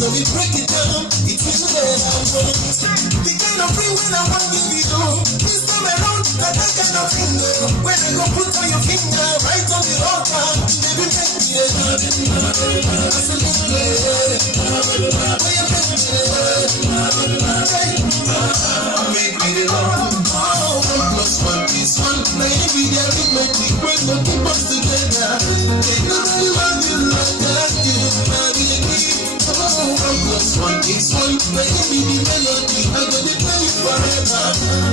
Now we break it down, it's in the way I want. The kind of thing when I want give you. This time around, that kind of finger. When I go put on your finger, right on the altar, baby make me a love. I said, look good. Where you make me a love? Make me the love. Oh, 1 + 1 is 1. Now every day we make me break the keep us together. Ain't nobody love you like that, you, my baby. Oh, 1 + 1 is 1. Now give me the melody, I'm gonna play it forever.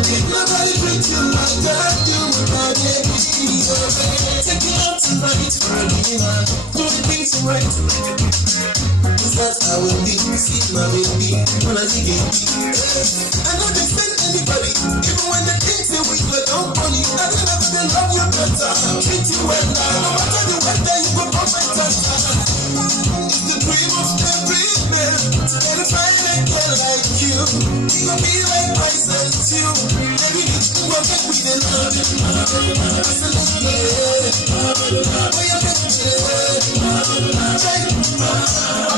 Ain't nobody treat you like that, you, my baby. Take you out tonight for a dinner. Do the things right. Cause that's how it be. See my baby, when I dig it. I know they send anybody, even when they think they weak, but don't funny. I don't ever they love you better. Treat you well, no matter the weather, you go for my tata. It's the dream of every man to get a fine girl like you. We gon' be like Christ and you. Baby, you gon' make me the love. I said, look good. Where you make me the love?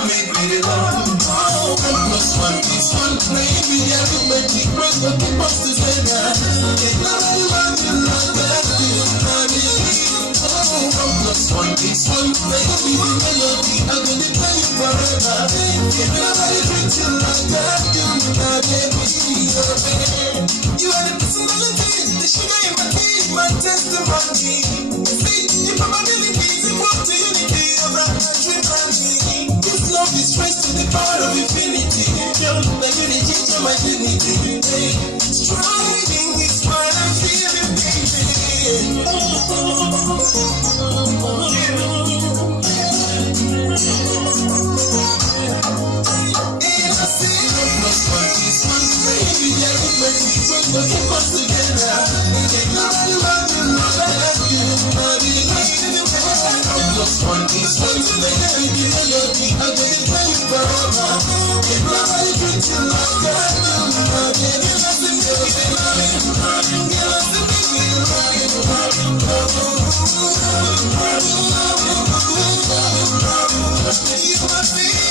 Make me the love. Oh, 1 + 1 is 1. Maybe I will make me break the keep us together. Ain't nobody love you like that, you, my baby. Oh, 1 + 1 is 1. Make me the melody, I'm gonna play you forever. Ain't nobody treat you like that, you, my baby. You are the personality, the sugar in my tea, my testimony. See, your probabilities equal to unity of our country and me. This love is traced to the power of infinity. Girl, let me change my dignity. Striving is what I'm feeling, baby. And I see 1 + 1 is 1. Baby, yeah, we make me break the keep us together. Ain't nobody love you like you, my baby. 1 + 1 is 1. Let me be melody, I'm gonna play you forever. Ain't nobody treat you like that, you, my baby. Nothing else ain't loving. Girl, I still make me love you. You my baby, you my baby.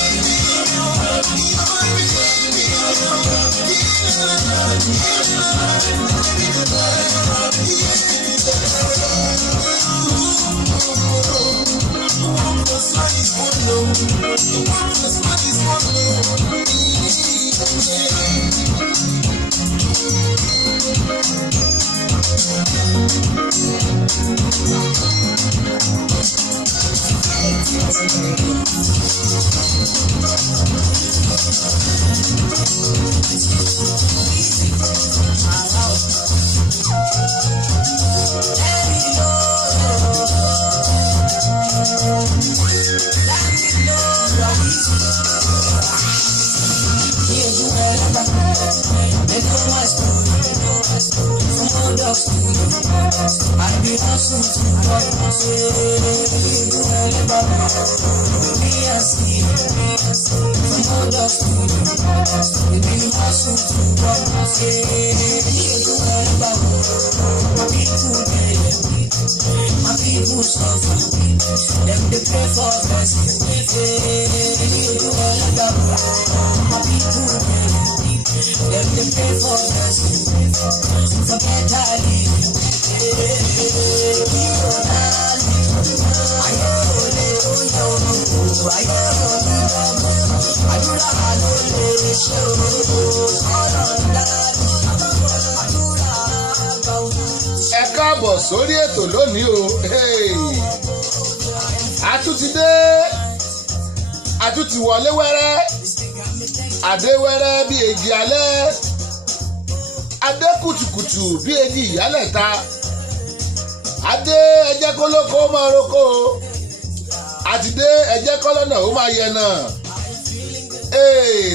Ẹ káàbọ̀ sórí ètò lónìí o. A tún ti wọlé wẹ́rẹ́, adé wẹ́rẹ́ bí èjì alẹ́, adé kùtùkùtù bí èjì ìyálẹ̀ta, adé ẹjẹ́ kólókó máa roko, àtidé ẹjẹ́ kọ́lọ́nà ó máa yẹnà.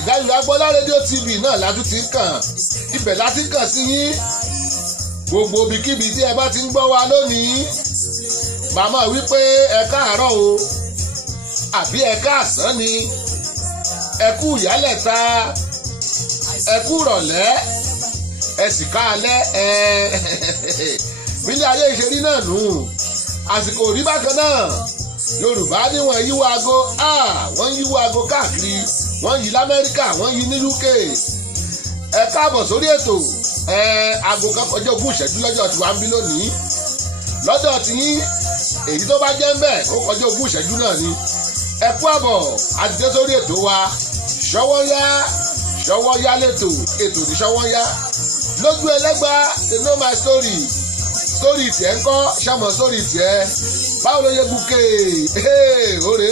Dájú Agbọ́lá rédíò TV náà la tún ti ń kàn, ibẹ̀ la ti ń kàn sí yín. Gbogbo ibikíbi tí ẹ bá ti ń gbọ́ wa lónìí, màmá wípé ẹ káàárọ̀ o, àbí ẹ káàsán ni, ẹ kú ìyálẹ̀ta, ẹ kú ìrọ̀lẹ́, ẹ sì káalẹ́. Bílẹ̀ ayé ìṣerí náà nù, àsìkò rí bákan náà, Yorùbá ní wọ́n yíwọ́ aago wọ́n yíwọ́ aago káàkiri wọ́n yí l'Amẹ́ríkà wọ́n yí ní UK. Ẹ káàbọ̀ sórí ètò aago kan kọjá ogún ìṣẹ́jú lọ́jọ́ tí wàá ń bí lónìí. Lọ́dọ̀ tí yín èyí tó bá jẹ́ ń bẹ̀ ó kọjá ogún ìṣẹ́jú náà ni. Ẹ kú àbọ̀ àti dé sórí ètò wa Ṣọ́wọ́nyá lẹ́tò ètò ní Ṣọ́wọ́nyá. Lójú ẹlẹ́gbà they know my story tiẹ̀ ń kọ́ ṣàmọ̀ story tiẹ̀ báwo ló yẹ gùkè òrè.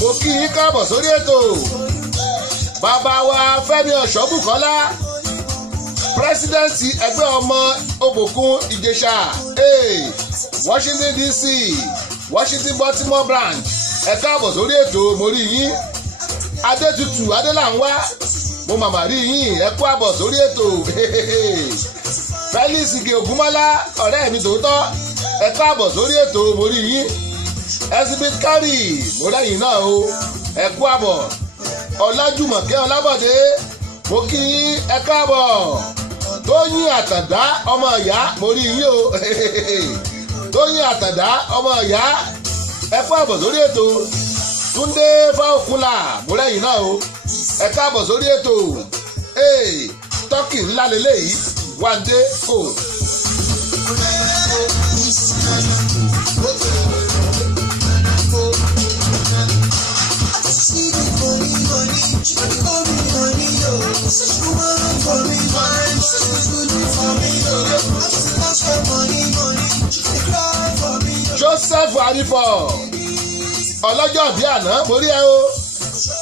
Mo kí yín káàbọ̀ sórí ètò. Bàbá wa Fẹ́mi Ọ̀ṣọ́bùkọ́lá pírẹsidẹ́ǹtì ẹgbẹ́ ọmọ Òbòkun Ìjẹ̀ṣà Washington DC Washington Baltimore branch. Ẹ káàbọ̀ sórí ètò. Mo rí yín Adétutù Adélànwá mo màmá rí yín. Ẹ kú àbọ̀ sórí ètò. Felix Ige Ògúnmọ́lá ọ̀rẹ́ mi tòótọ́. Ẹ káàbọ̀ sórí ètò. Mo rí yín Exhibit Carry mo rẹ́yìn náà o. Ẹ kú àbọ̀. Ọlájùmọ̀kẹ́ Ọlábọ̀dé mo kí yín. Ẹ káàbọ̀. Tóyìn Àtàndá ọmọ ìyá mo rí yín o. Tóyìn Àtàndá ọmọ ìyá. Ẹ kú àbọ̀ sórí ètò. Túndé Fáòkúnlà mo rẹ́yìn náà o. Ẹ káàbọ̀ sórí ètò. Tọ́kì ńlá lélẹ́yìí Wándé kò. Joseph Arifo ọlọ́jọ́ bí àná mo rí ẹ o.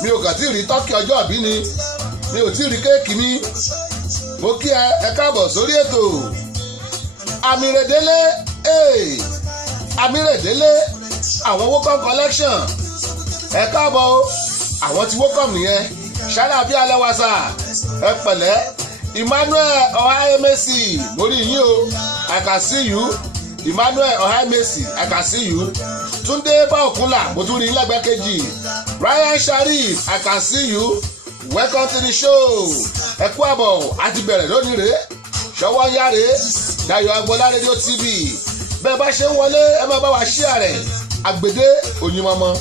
Mi ò kàn tí ì rí tọ́kì ọjọ́ bí ni mi ò tí ì rí kéèkì mi. Mo kí ẹ káàbọ̀ sórí ètò. Amírèdélé àwọn Wocom collection. Ẹ káàbọ̀ o. Àwọn tí Wocom nìyẹn. Ṣálábí Alẹ́wàsà ẹ pẹ̀lẹ́. Emmanuel Ọ̀háyémẹ́sì mo rí yín o. I can see you. Emmanuel Ọ̀háyémẹ́sì I can see you. Túndé Fáòkúnlà mo tún rí lẹ́gbẹ̀ẹ́ kejì. Ryan Sharif I can see you. Welcome to the show. Ẹ kú àbọ̀ àti bẹ̀rẹ̀ lónìí rèé. Ṣọ́wọ́nyá rèé. Dayọ̀ Agbọ́lá rédíò TV. Bẹ́ẹ̀ bá ṣe ń wọlé ẹ máa bá wa share rẹ̀. Àgbèdé Òyìnmọ́mọ́.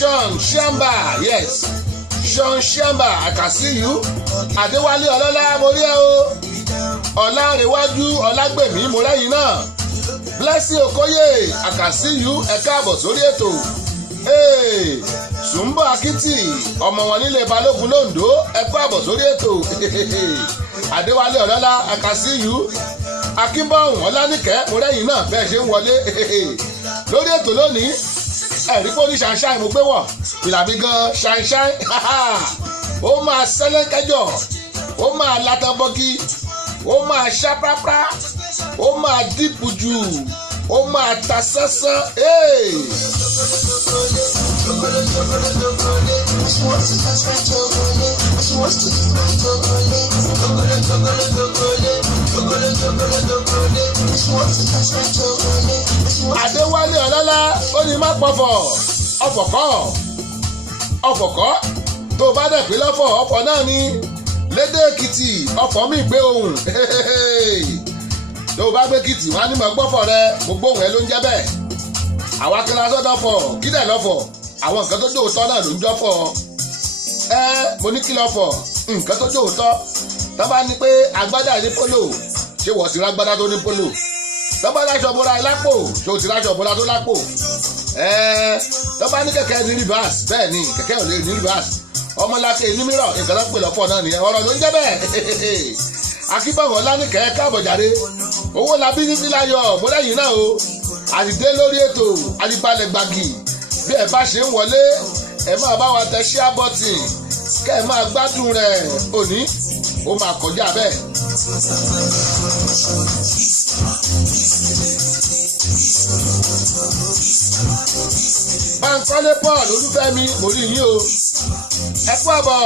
Sean Shamba, yes. Sean Shamba, I can see you. Adéwálé Ọlọ́lá mo rí ẹ o. Ọlárẹ̀wájú Ọlágbèmí mo rẹ́yìn náà. Blessing Okoye, I can see you. Ẹ káàbọ̀ sórí ètò. Sùnbọ̀ Akítì ọmọ wọn nílé Balógun Lóńdó. Ẹ káàbọ̀ sórí ètò. Adéwálé Ọlọ́lá I can see you. Akínbọ̀hún Ọlánìkẹ́ mo rẹ́yìn náà bẹ́ẹ̀ ṣe ń wọlé. Lórí ètò lónìí ẹ̀rí pé ó ní ṣàǹṣàì mo gbé wọ̀ ìlàbí gan ṣàǹṣàì ó máa sẹ́lẹ̀kẹ́jọ̀ ó máa látàbọ́gí ó máa ṣáprápá ó máa dìpù jù ó máa ta sánsán. Adéwálé Ọlọ́lá ó ní má pọ̀fọ̀ ọ̀fọ̀kọ́ tó bá dẹ̀ pé lọ́fọ̀ ọ̀fọ̀ náà ní lédè Èkìtì ọ̀fọ̀ mi gbé ohùn tó bá gbé Èkìtì wá ní mọ̀ gbọ́fọ̀ rẹ mo gbóhùn ẹ ló ń jẹ́ bẹ́ẹ̀ àwa kìlá sọ́dọ̀ fọ̀ kí dẹ̀ lọ́fọ̀ àwọn nǹkan tó jòótọ́ náà ló ń jọ́fọ̀ mo ní kí lọ́fọ̀ nǹkan tó jòótọ́ tó bá ní pé agbádá ní polo ṣé wọ́n ti rágbádá tó ní polo tó bá láṣọ bọ́ra lápò ṣé o ti láṣọ bọ́ra tó lápò tó bá ní kẹ̀kẹ́ ní reverse bẹ́ẹ̀ ni kẹ̀kẹ́ ò lè ní reverse ọmọláke ní mìíràn nǹkan tó pè lọ́pọ̀ náà nìyẹn ọ̀rọ̀ ló ń jẹ́ bẹ́ẹ̀ akíbọ̀wọ̀ lánìkẹ́ káàbọ̀jáde owó labí ní fíláyọ̀ mọ́lẹ́yìn náà o àdìdé lórí ètò àdìbalẹ̀ gbàgì bí ẹ bá ṣe ń wọlé ẹ máa bá wa tẹ share button kẹ́ ẹ máa gbádùn rẹ̀ òní ó máa kọjá bẹ́ẹ̀. Bankole Paul Olúfẹ́mi mo rí yín o ẹ kú àbọ̀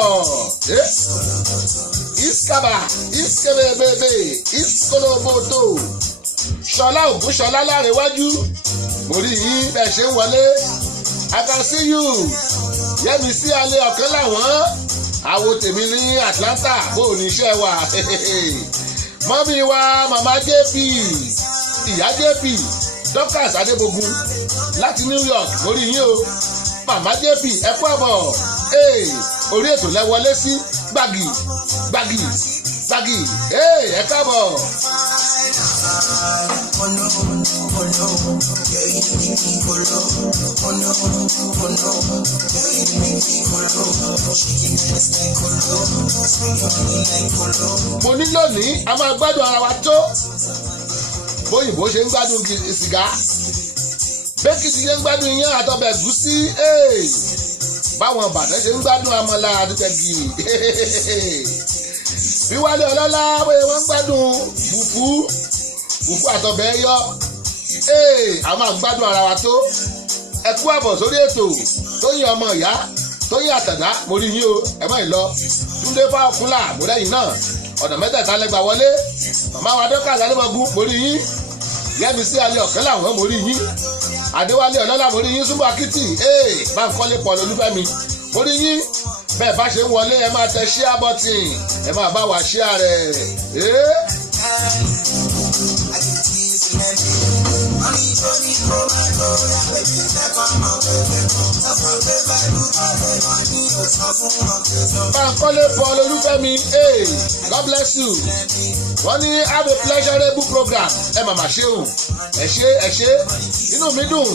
iskaba iskebebebe iskoloboto Ṣọlá Ògúnṣọlá Lárẹ̀wájú mo rí yín bẹ́ẹ̀ ṣe ń wọlé I can see you Yẹ́misí alẹ́ ọ̀kan làwọn àwo tèmi ní Atlanta bó o ní iṣẹ́ wa mọ́mí wa màmá JP ìyá JP Dorcas Adébógun láti New York lórí yín o màmá JP ẹ kú àbọ̀ orí ètò lẹ́wọlé sí gbàgì gbàgì gbàgì ẹ káàbọ̀. mo ní lónìí a máa gbádùn ara wa tó bóyìnbó ṣe ń gbádùn sìgá bẹ́kìtì ṣe ń gbádùn iyán àtọbẹ̀ ẹ̀gúsí báwọn Ìbàdàn ṣe ń gbádùn àmàlà àdìtẹ̀gì bí Wálé Ọlọ́lá bóyá wọ́n ń gbádùn fùfú àtọbẹ̀ ẹyọ a máa gbádùn ara wa tó ẹ kú àbọ̀ sórí ètò Tóyìn ọmọ ìyá Tóyìn Àtàndá mo rí yín o ẹ má ì lọ Túndé Fákúnlà mo lẹ́yìn náà ọ̀nà mẹ́tẹ̀ẹ̀ta lẹ́gbà wọlé màmá wa Dorcas Adébógun mo rí yín Yẹ́misí alẹ́ ọ̀kan làwọn mo rí yín Adéwálé Ọlọ́lá mo rí yín Súnbọ̀ Akítì Bánkọ́lé Paul Olúfẹ́mi mo rí yín bẹ́ẹ̀ bá ṣe ń wọlé ẹ máa tẹ share button ẹ máa bá wa share rẹ̀ Bankole Paul Olúfẹ́mi God bless you wọ́n ní have a pleasurable program ẹ màmá ṣeun ẹ ṣé inú mi dùn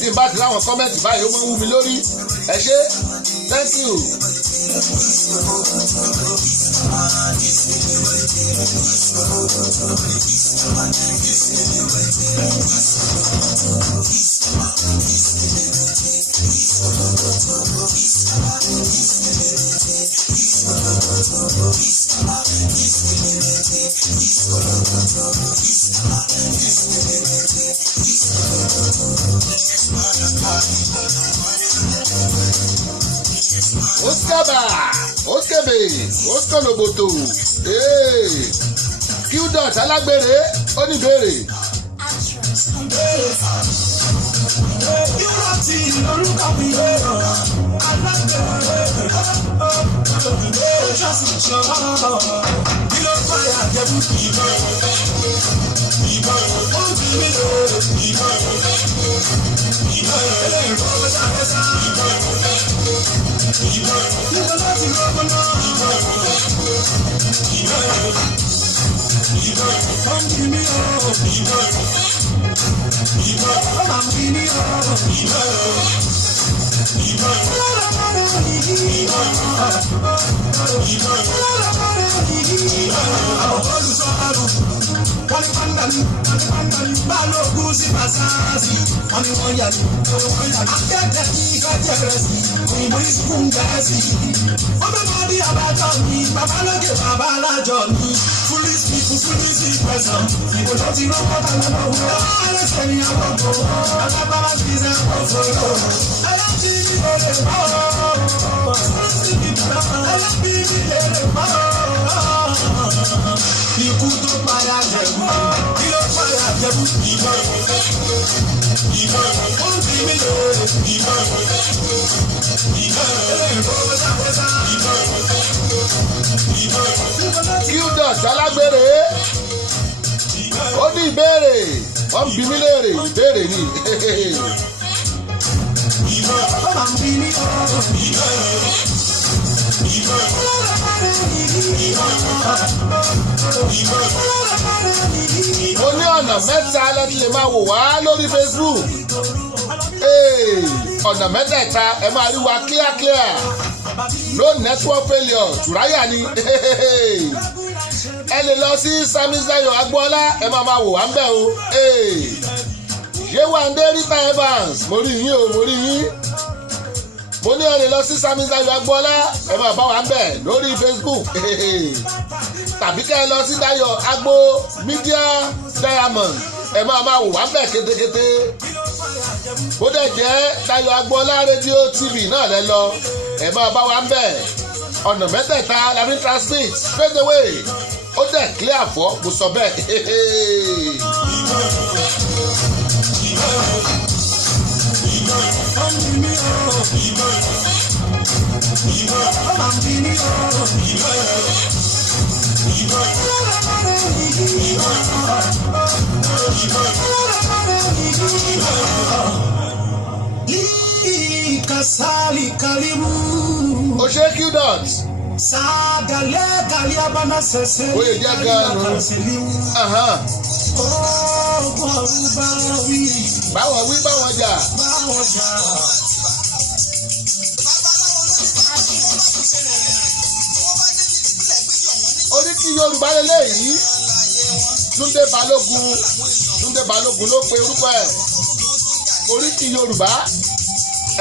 bí n bá ti láwọn kọ́mẹ́ǹtì báyìí ó máa ń wú mi lórí ẹ ṣé thank you. Oskebe Oskoloboto Qdot alágbèrè oníbèrè. Yóò ti lórúkọ mi alágbèrè ṣọ́ọ̀ṣì ṣọ́ọ̀ kí ló fàyà jẹ́bú ìbọn ó ti mí lò ìbọn ẹlẹ́rìí ṣàkóso ìbọn láti lọ́gbọ́n náà wọ́n bí mi ọ́ wọ́n máa bí mi ọ́ balógun sí pàṣásì wọ́n ní wọ́n yà mí akẹ́kẹ́ ní ìkọ́jẹ́ rẹ̀ sí òyìnbó ìsìnkún gẹ̀ẹ́sì wọ́n bẹ́ẹ̀ máa bí abájọ́ mi babalóge bàbá alájọ mi foolish people foolish person ìbò tó ti rọ́pọ̀ tàbí ọ̀hún ẹlẹ́sẹ̀ ní àgbọ̀gbọ̀ alábàárà sí ṣe àkóso ẹ̀yà tí mi ò lè bá ikú tó payá jẹ̀bú kí ló payá jẹ̀bú ìbọn ó ń bí mi lóore ìbọn Qdot alágbèrè ó ní ìbéèrè wọ́n bí mi léèrè ìbéèrè ni. Mo ní ọ̀nà mẹ́ta láti lè máa wò wá lórí Facebook. Ọ̀nà mẹ́tẹ̀ẹ̀ta ẹ máa rí wa clear. No network failure tùráyà ni. Ẹ lè lọ sí Samisayo Agboola ẹ máa wò wá ń bẹ̀ o. Yewande Rita Evans mo rí yín o, mo rí yín. Mo ní ẹ lè lọ sí Samisayo Agboola ẹ máa bá wa ń bẹ̀ lórí Facebook. Tàbí kẹ́ ẹ lọ sí Dayo Agbo Media Diamond ẹ máa wò wá ń bẹ̀ kétékété. Bó dẹ̀ jẹ́ Dayo Agboola rédíò TV náà lẹ lọ ẹ máa bá wa ń bẹ̀. Ọ̀nà mẹ́tẹ̀ẹ̀ta la fi transmit straight away. Ó dẹ̀ clear fọ́ mo sọ bẹ́ẹ̀. Kasali karibu o ṣe Qdot sadale kaliabana sese oye jẹ ganu báwọn wí báwọn jà. Oríkì Yorùbá lélẹ́yìí Túndé Balógun ló pe orúkọ ẹ̀. Oríkì Yorùbá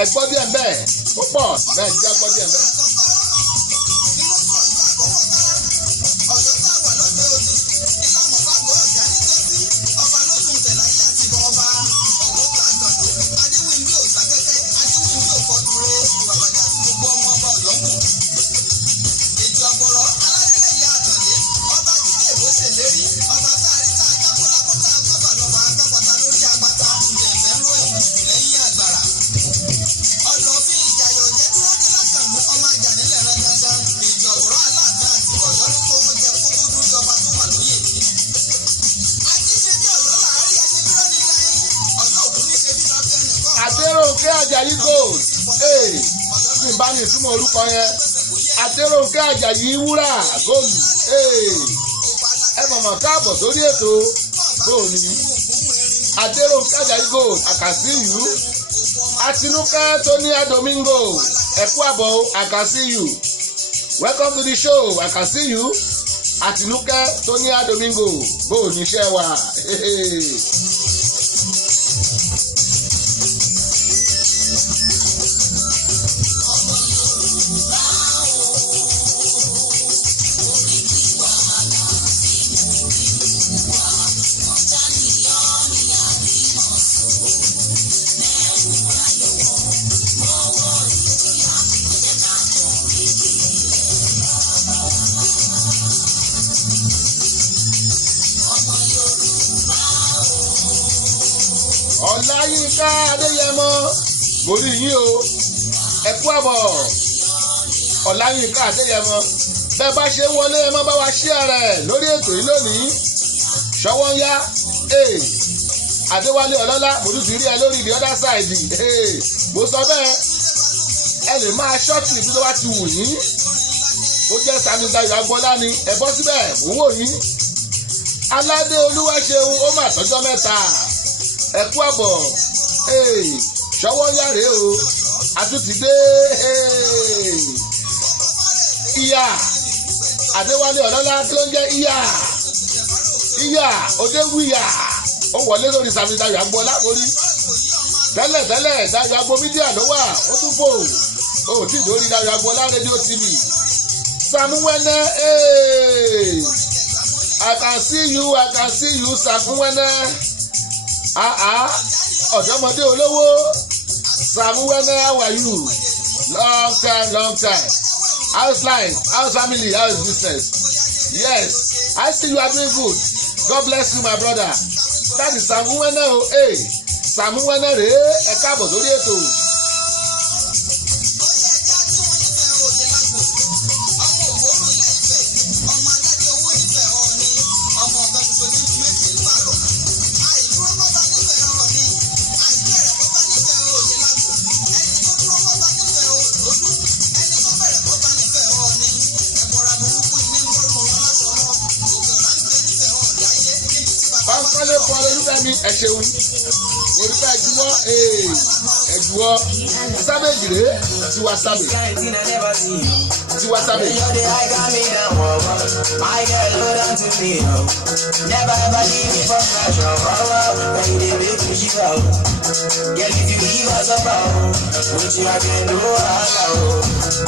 ẹ̀gbọ́n díẹ̀ bẹ́ẹ̀ ó pọ̀ bẹ́ẹ̀ jẹ́ ẹ̀gbọ́n díẹ̀ bẹ́ẹ̀. Adérónkẹ́ Àjàyí Gold tí n bá ní ìtumọ̀ orúkọ yẹn Adérónkẹ́ Àjàyí Wúrà Gold ẹ mọ̀mọ́ káàbọ̀ sórí ètò bóòní Adérónkẹ́ Àjàyí Gold àkàsíyù Àtinúkẹ́ Tóníà Domingo ẹ̀kú àbọ̀ àkàsíyù welcome to the show àkàsíyù Àtinúkẹ́ Tóníà Domingo bóòní iṣẹ́ wa. Ọláyínká Adéyẹmọ mo rí yín o ẹ kú àbọ̀ Ọláyínká Adéyẹmọ bẹ́ẹ̀ bá ṣe wọlé ẹ má bá wa share rẹ̀ lórí ètò yìí lónìí ṣọwọ́ ń yá Adéwálé Ọlọ́lá mo tún ti rí ẹ lórí the other side mo sọ bẹ́ẹ̀ ẹ lè máa ṣọ́ọ̀tì bí tó bá ti wù yín ó jẹ́ Samisayo Agboola ni ẹ bọ́ síbẹ̀ mò ń wò yín Aládé Olúwaṣeun ó mà tọ́jọ́ mẹ́ta ẹ kú àbọ̀ ṣọwọ́ yàrá o àtúntìdé ìyá Adéwálé Ọlọ́lá tó ń jẹ́ ìyá Odéwìyà ó wọlé lórí Samisayo Agboola lórí tẹ́lẹ̀ Dayo Agbo Media ló wà ó tún fò ó tí lórí Dayo Agboola rédíò TV Samuwene I can see you Samuwene ọ̀dọ́mọdé olówó Samuwene how are you long time how's life how's family how's business yes I see you are doing good God bless you my brother that is Samuwene o Samuwene rèé ẹ káàbọ̀ sórí ètò. kọ́lé fún olólùfẹ́mi ẹ ṣeun orúkọ ẹ̀júwọ́ ẹ̀júwọ́ Savage rèé Tiwa Savage Tiwa Savage. My girl, hold on to me, no. Never ever leave me for cash, when you dey make me shiver, girl, if you leave us about, would you again do all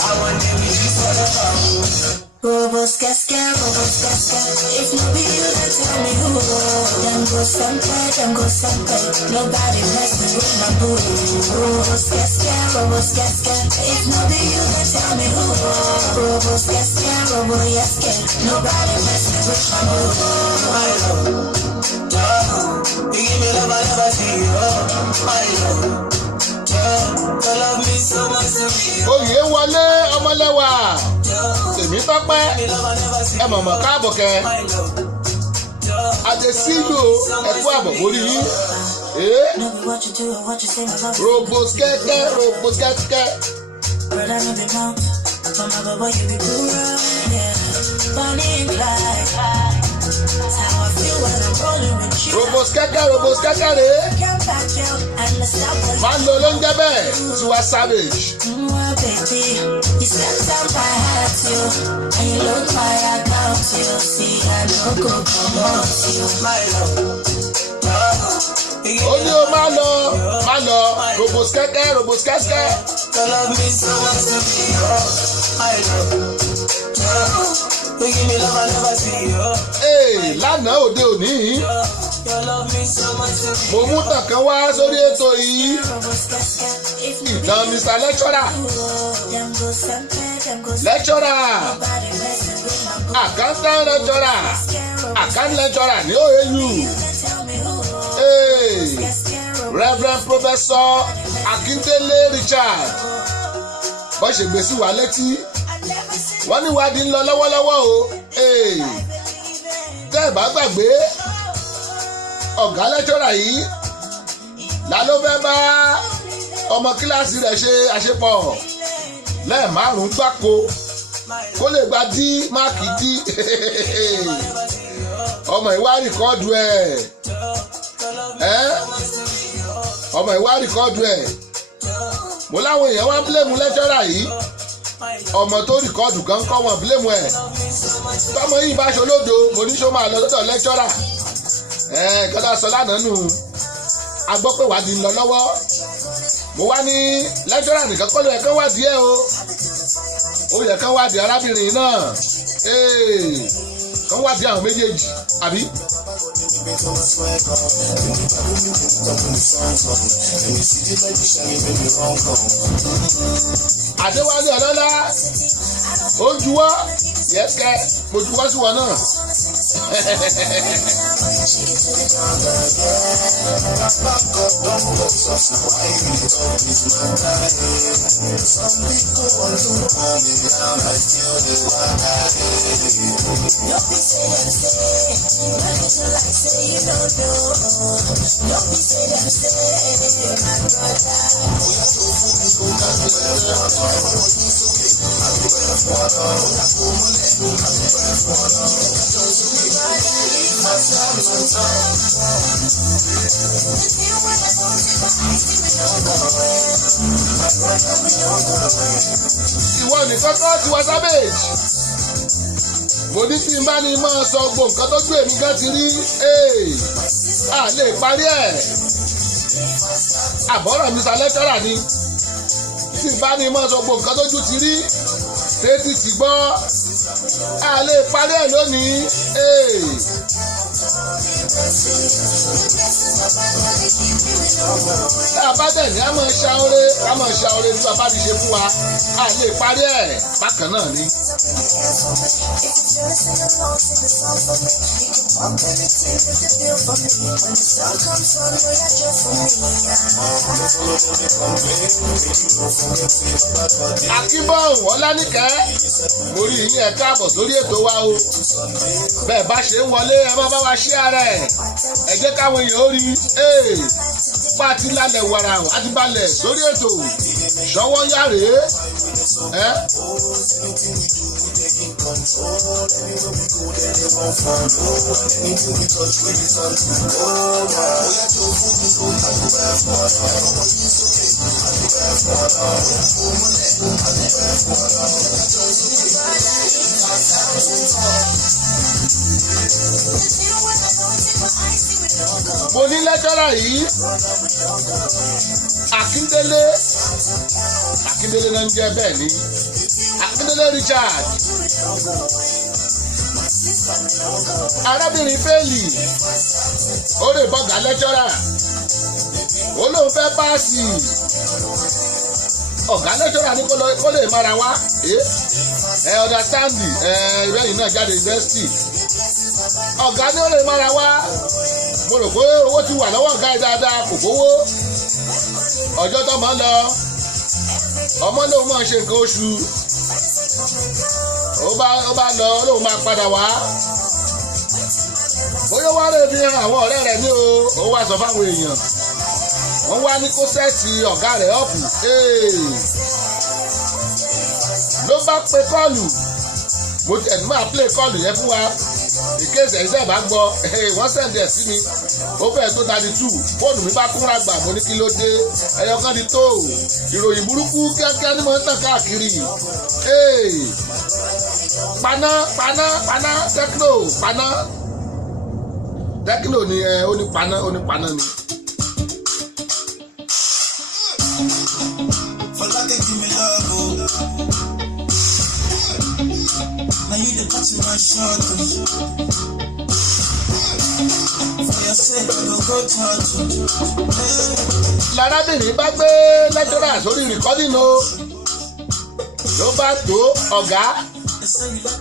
I want them to be for the power. Robos casca, if no be you, then tell me who. Them go somewhere, nobody mess me with my boo. Robos casca, if no be you, then tell me who. Robos casca, nobody mess me with my boo. My love, you give me love I never see you. My love, you love me so much to me. Oyè wọlé ọmọlẹ́wà tèmi tọ́pẹ́ ẹ mọ̀mọ́ káàbọ̀ kẹ́ adesilo ẹ̀kú àbọ̀ mórí yín roboskẹ́kẹ́. Roboskẹ́kẹ́ rèé máa ń lo olóúnjẹ bẹ́ẹ̀ Tiwa Savage. Baby, you slept on my heart, you, and you look my account, you see, I don't go promote you, my love. Ó ní o máa lọ roboskẹ́kẹ́. You love me so much to be my love. You give me love I never see, lánàá òde òní mo mú tàn kan wá sórí ètò yìí ìtàn Mr. Lecturer account lecturer ní OAU Reverend Professor Akindele Richard bọ́n ṣe gbèsè wá létí wọ́n ní ìwádìí ń lọ lọ́wọ́lọ́wọ́ o tẹ́ ẹ̀ bá gbàgbé ọ̀gá lẹ́tọ́rà yìí láló fẹ́ bá ọmọ kíláàsì rẹ̀ ṣe àṣepọ̀ lẹ́ẹ̀márùn-ún gbáko kó lè gba máàkì D ọmọ ìwá rìkọ́ọ̀dù ẹ̀ mo láwọn èèyàn wá bílẹ̀mù lẹ́tọ́rà yìí ọmọ tó rìkọ́ọ̀dù kan kọ́ wọn bílẹ̀mù ẹ̀ tọmọ yìí bá ṣolódo mo ní ṣó máa lọ lọ́dọ̀ lẹ́tọ́rà kọ́dà sọ lánàá nù a gbọ́ pé wádìí ń lọ lọ́wọ́ mo wá ní lẹ́tọ́rà nìkan kọ́ ló yẹ kán wádìí ẹ̀ ó yẹ kán wádìí arábìnrin náà kán wádìí àwọn méjèèjì àbí. Adéwálé ọlọ́lá ó juwọ́ yẹ́sẹ̀ mo juwọ́ sí wọn náà. Ìwọ nìkan kọ́ Tiwa Savage. Mo ní tí n bá ní máa sọ gbogbo nǹkan tó gbé mi gan ti rí a lè parí ẹ̀. Àbọ̀rọ̀ Mr. Lecturer ni tí n bá ní máa sọ gbogbo nǹkan tójú ti rí tètè ti gbọ́ a lè parí ẹ̀ lónìí. Tá a bá dẹ̀ ní a máa ṣàore tí bàbá ti ṣe fún wa a lè parí ẹ̀ bákan náà ni. Akínbọ̀n Ọlánìkẹ́ mo rí yín ẹ káàbọ̀ sórí ètò wa o bẹ́ẹ̀ bá ṣe ń wọlé ẹ má bá wa ṣí ara ẹ̀ ẹ jẹ́ káwọn èèyàn ó rí pa ti lálẹ́ wàrà àti balẹ̀ sórí ètò ṣọwọ́ yá rèé control. Anywhere we go, then they won't follow. Anything we touch, we is on to go. Oh yeah, don't fool me, go I do bad for it. I don't want you so okay. I do bad for it. Oh yeah, pull my leg. I do bad for it. Oh yeah, just mo ní lẹ́jọ́rà yìí Akíndélé náà ń jẹ́ bẹ́ẹ̀ ni Akíndélé Richard arábìnrin fẹ́ẹ̀lì ó lè bọ́gà lẹ́jọ́rà ó lóun fẹ́ páàsì ọ̀gá lẹ́jọ́rà ní kó lè mara wá understand ìrẹ́yìn náà jáde university ọ̀gá ní ó lè mara wá mo rò pé owó ti wà lọ́wọ́ ọ̀gá yìí dáadáa kò kówó ọjọ́ tó máa ń lọ ọmọ lòun máa ṣe nǹkan oṣù ó bá lọ lòun máa padà wá bóyá wá lè fi hàn àwọn ọ̀rẹ́ rẹ̀ ní ó wá sọ fáwọn èèyàn wọ́n wá ní kó sẹ́ẹ̀tì ọ̀gá rẹ̀ ọ̀pù ló bá pe kọ́ọ̀lù mo tẹ̀lé máa play kọ́ọ̀lù yẹn fún wa ìkéèsì ẹ̀yìn tẹ̀ bá gbọ́ wọ́n sẹ̀ǹdì ẹ̀ sí mi ó bẹ̀rẹ̀ tó 32 fóònù mi bá kúnra gbà mo ní kí ló dé ẹyọ kan ti tó ìròyìn burúkú kíákíá ní mo ń tàn káàkiri paná Tekno ni ó ní paná ni. Fọlákẹ́ kí mi lọ́wọ́. Now you the touch my shot. For your sake, I go touch you. Lárábìnrin bá gbé lẹ́jọ́rà sórí rìkọ́dìnì o ló bá tó ọ̀gá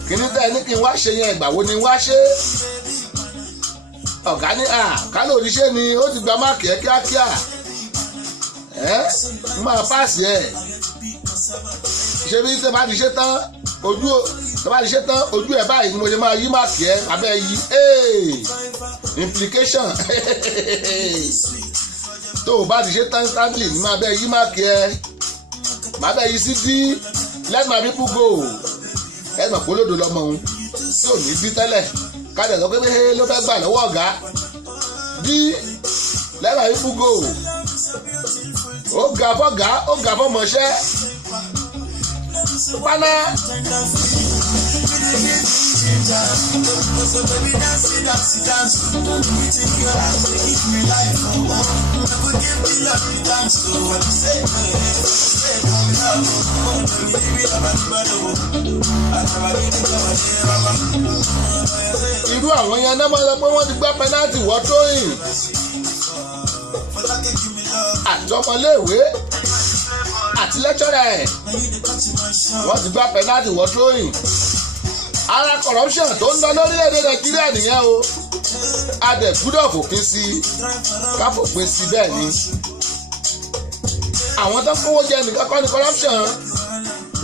kíní tẹ́ ní kí n wá ṣe yẹn ìgbà wo ni wá ṣe ọ̀gá ní kálò oníṣẹ́ ni ó ti gba máàkì ẹ̀ kíákíá máa páàsì ẹ̀ ṣe bí tẹ́ bá ti ṣe tán ojú ẹ̀ báyìí ni mo ṣe máa yí máàkì ẹ̀ abẹ́ yí implication tó o bá ti ṣe tán instantly ni máa bẹ́ yí máàkì ẹ̀ máa bẹ́ yí sí D let my people go ẹ̀ mọ̀ pé olódò lọ́mọ òun tí ò ní bí tẹ́lẹ̀ kájà sọ pé ló fẹ́ gbà lọ́wọ́ ọ̀gá D let my people go ó ga fọ́gá ó ga fọ́mọṣẹ́ paná. Irú àwọn yẹn náà máa lọ pé wọ́n ti gbá pẹ́nátì wọ́n tó yìn àtọmọléèwé àti lẹ́kṣọ́rà ẹ̀ wọ́n ti gbá pẹ́nátì wọ́n tó yìn ara corruption tó ń lọ lórílẹ̀‐èdè Nàìjíríà nìyẹn o a dẹ̀ gbúdọ̀ fòpin sí ká fòpin sí bẹ́ẹ̀ ni àwọn tó kówó jẹ nìkan kọ́ ni corruption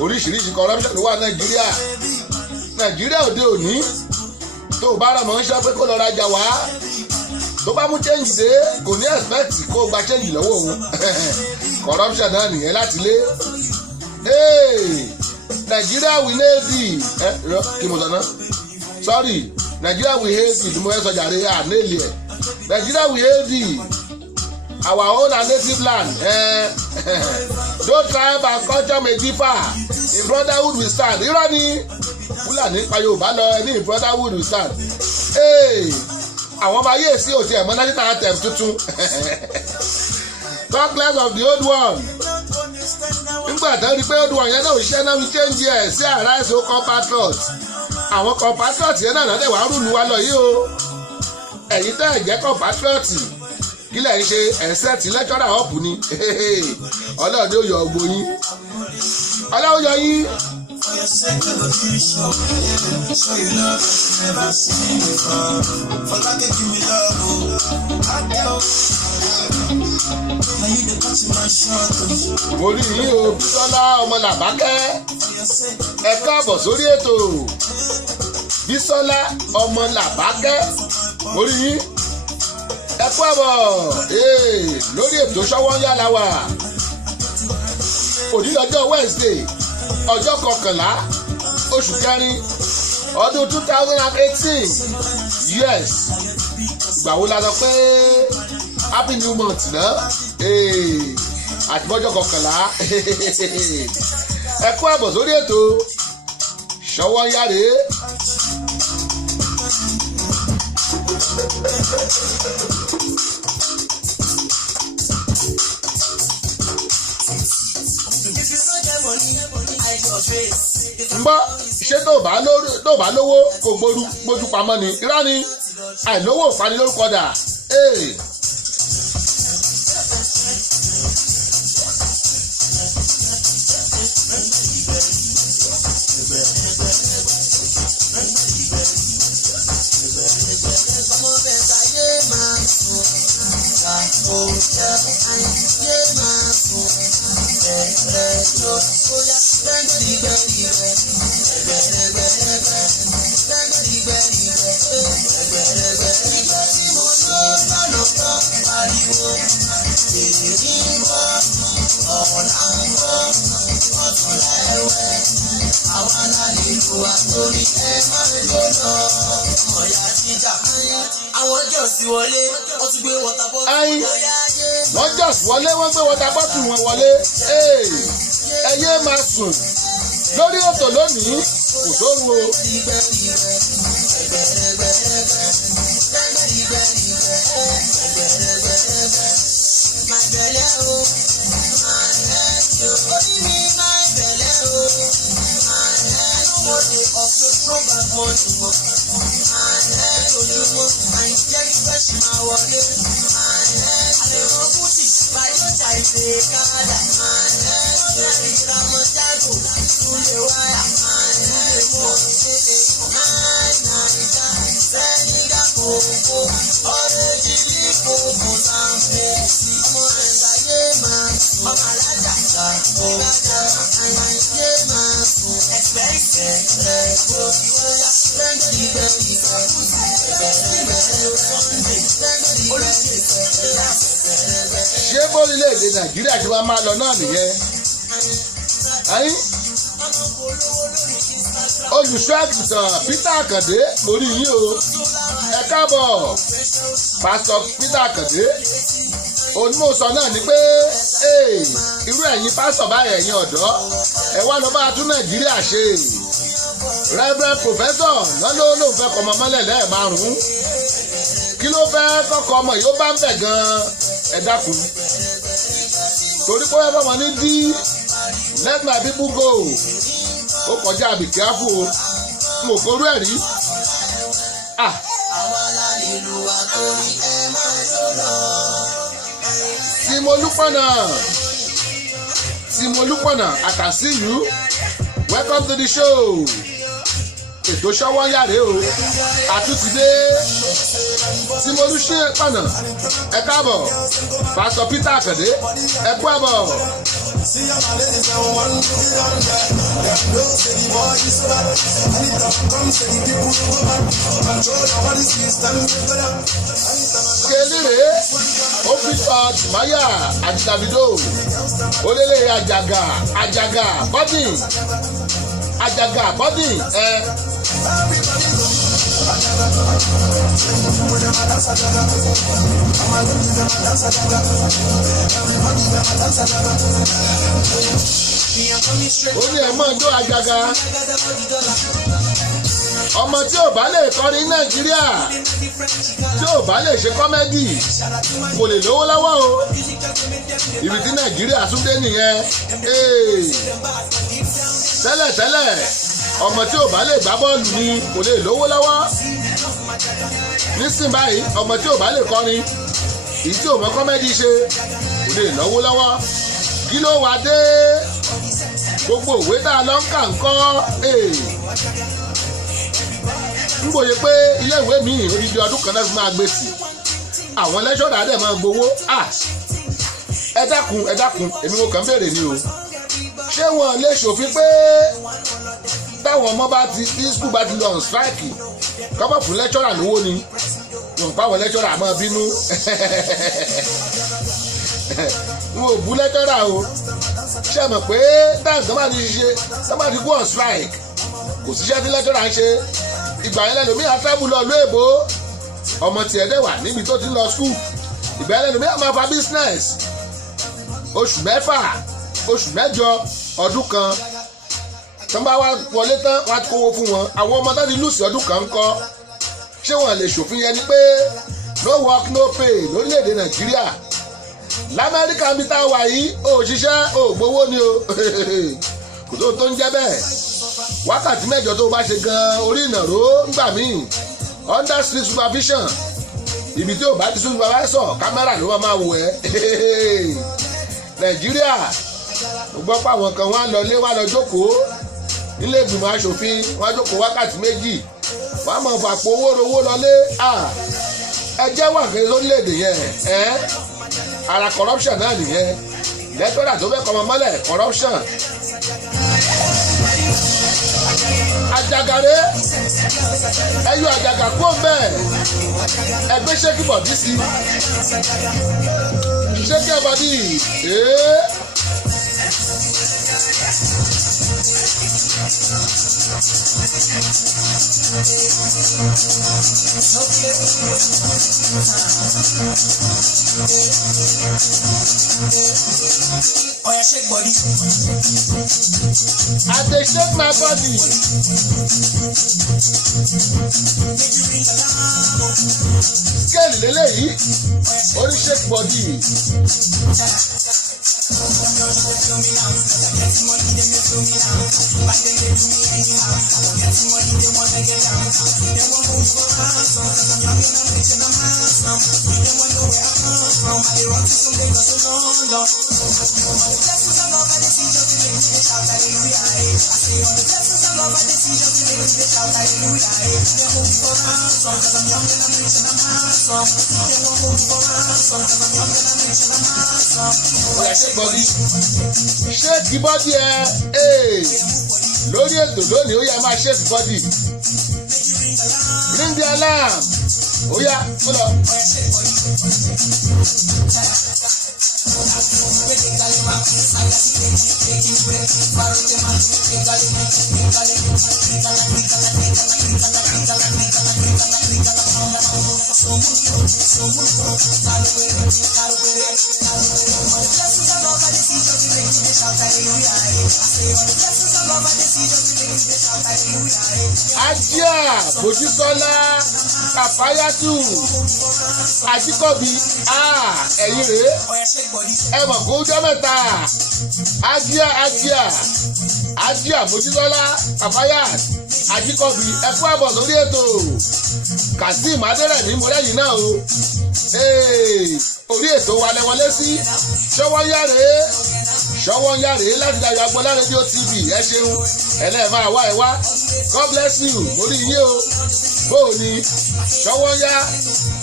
oríṣiríṣi corruption ló wà Nàìjíríà òde òní tó o bá rà mọ́ ń ṣe pé kó lọ rajà wá tó bá mú change dé kò ní expect kó o gba change lọ́wọ́ òun corruption náà nìyẹn láti lé Nigeria we need kí mo sọ náà sorry Nigeria we hate it mo fẹ́ sọ jàre nílì ẹ̀ Nigeria we hate it our own and native land no tribe and culture may differ in brotherhood we stand irọ́ ni Fúlàní pa Yorùbá lọ ní in brotherhood we stand àwọn ọmọ ayé sí òtí ẹ̀mọ́ national anthem tuntun talk less of the old one nígbà tó rí pé old one yẹn náà ṣiṣẹ́ náà fi change ẹ̀ sí Arise o compatriot àwọn compatriot yẹn náà dẹ̀ wá rúlu wa lọ yìí o ẹ̀yin tẹ́ ẹ̀ jẹ́ compatriot kí lẹ̀ ń ṣe ẹ̀sẹ̀ tí lecturer up ni Ọlọ́run yóò yọ ọgbó yín Ọlọ́run yọ yín. For your sake, I go teach you. Show you love you never seen before. For like you give me love, I go. Now you the touch my shot. Mo rí yín o, Bísọ́lá ọmọ Làbákẹ́. Ẹ káàbọ̀ sórí ètò. Bísọ́lá ọmọ Làbákẹ́. Mo rí yín. Ẹ káàbọ̀ lórí ètò Ṣọ́wọ́nyá la wà. Òní lọ́jọ́ Wednesday. Ọjọ́ 11 oṣù kẹrin ọdún 2018 yes ìgbà wo la sọ pé happy new month náà àtibọ́jọ́ kọkànlá ẹ kú àbọ̀ sórí ètò Ṣọwọ́nyáre. Mbọ́ ṣé tó bá lówó kò gbójú pamọ́ ni irá ni àìlówó ìpanilórúkọ dà. Wọ́n jọ̀sí wọlé wọ́n gbé wọ́tà bọ́tù wọn wọlé ẹyẹ máa sùn lórí ètò lónìí kò sóru o. Ṣé bórílẹ̀-èdè Nàìjíríà ti wá máa lọ náà nìyẹn? Olùṣọ́ àgùntàn Peter Akande orí yín o ẹ káàbọ̀ Pastor Peter Akande onímọ̀ sọ náà ni pé irú ẹ̀yin pásítọ̀ báyìí ẹ̀yin ọ̀dọ́ ẹ wá lọ bá a tún Nàìjíríà ṣe. Reverend Professor náà ló fẹ́ kọ́ ọmọ mọ́lẹ̀ lẹ́ẹ̀márùn-ún kí ló fẹ́ kọ́kọ́ ọmọ yìí ó bá ń bẹ̀ gan-an ẹ dákun torí pé wọ́n fọmọ ní dí let my people go ó kọjá be careful o mo kóró ẹ̀ rí. Timolúpọ̀nà I can see you welcome to the show. Ètò Ṣọwọ́nyáre o àtúntìdé Timolúpọ̀nà ẹ káàbọ̀ Pastor Peter Akande ẹ kú àbọ̀. Kelire ó fi sọ Tìmáyà àti Davido olélè àjàgà bọ́dì ó ní ẹ̀ mọ́ ọjọ́ àjàgà ọmọ tí ò bá lè kọrin Nàìjíríà tí ò bá lè ṣe kọ́mẹ́dì kò lè lówó lọ́wọ́ o ibi tí Nàìjíríà tún dé nìyẹn. Tẹ́lẹ̀ ọmọ tí ò bá lè gbá bọ́ọ̀lù ni kò lè lówó lọ́wọ́ nísìnyí báyìí ọmọ tí ò bá lè kọrin èyí tí ò mọ kọ́mẹ́dì ṣe kò lè lówó lọ́wọ́ kí ló wá dé gbogbo òwe tá a lọ ń kà ń kọ́ ń gbòye pé ilé ìwé mi odidi ọdún kan náà fi máa gbé sí àwọn lẹ́ṣọ̀dà dẹ̀ máa gbowó ẹ dákun èmi mo kàn ń béèrè ni o ṣé wọn lè ṣòfin pé táwọn ọmọ bá ti school bá ti lọ on strike kọ́mọ̀ fún lẹ́ṣọ̀rà lówó ni wọn pa àwọn lẹ́ṣọ̀rà máa bínú wọn ò bú lẹ́ṣọ̀rà o ṣé ẹ mọ̀ pé táwọn kan bá ti ṣe tó bá ti go on strike kò síṣẹ́ tí lẹ́tọ́rà ń ṣe ìgbà yẹn lẹ́nu mi àtàbù lọ lóèbó ọmọ tiẹ̀ dẹ̀ wà níbi tó ti ń lọ skul ìgbà yẹn lẹ́nu mi àmọ́ fa business oṣù mẹ́fà oṣù mẹ́jọ ọdún kan tó ń bá wá wọlé tán wá kówó fún wọn àwọn ọmọ tó ti lùsì ọdún kan ń kọ́ ṣé wọn lè ṣòfin yẹn ni pé no work no pay lórílẹ̀‐èdè nàìjíríà lamẹ́ríkà bí tá a wà yìí ó ṣiṣẹ́ ó gbowó ni o kò tó ń jẹ́ bẹ́ẹ̀ wákàtí mẹ́jọ tó o bá ṣe gan orí ìnàró ńgbà míì under strict supervision ibi tí o bá ti supervisor kámẹ́rà ló máa wò ẹ́ nàìjíríà mo gbọ́ pé àwọn kan wá lọ lé wá lọ jókòó nílé ìgbìmọ̀ asòfin wọ́n á jókòó wákàtí méjì wọ́n á mọ̀ fàpọ̀ owó rówó lọlé ẹ jẹ́ wà kiri lórílẹ̀‐èdè yẹn ara corruption náà nìyẹn lẹ́tọ́rà tó fẹ́ kọ́mọ mọ́lẹ̀ corruption. àjàgàre ẹyọ àjàgà kó bẹ́ẹ̀ ẹgbẹ́ ṣékì bọ̀dí sí ṣékì bọ̀dí Oh yeah, shake body. I dey shake my body. Scale lélẹ́yìí, ó ní shake body. Shake body lórí ètò lónìí ó yá máa shake body ring the alarm ó yá kó lọ. Ajia Mojísọ́lá Kàfáyátù Ajíkọ̀bí ẹ̀yin rèé ẹ mọ̀ kó jọ́ mẹ́ta Ajia Mojísọ́lá Kàfáyátù Ajíkọ̀bí ẹ kú àbọ̀ lórí ètò Kazeem Adérẹ̀mí mọ́lẹ́yìn náà o orí ètò wa lẹ́wọlé sí ṣọwọ́ yáre láti Dayọ̀ Agbọ́lá rédíò TV ẹ ṣeun ẹlẹ́ẹ̀ máa wá ẹ wá God bless you orí yín o bóò ni ṣọwọ́ yá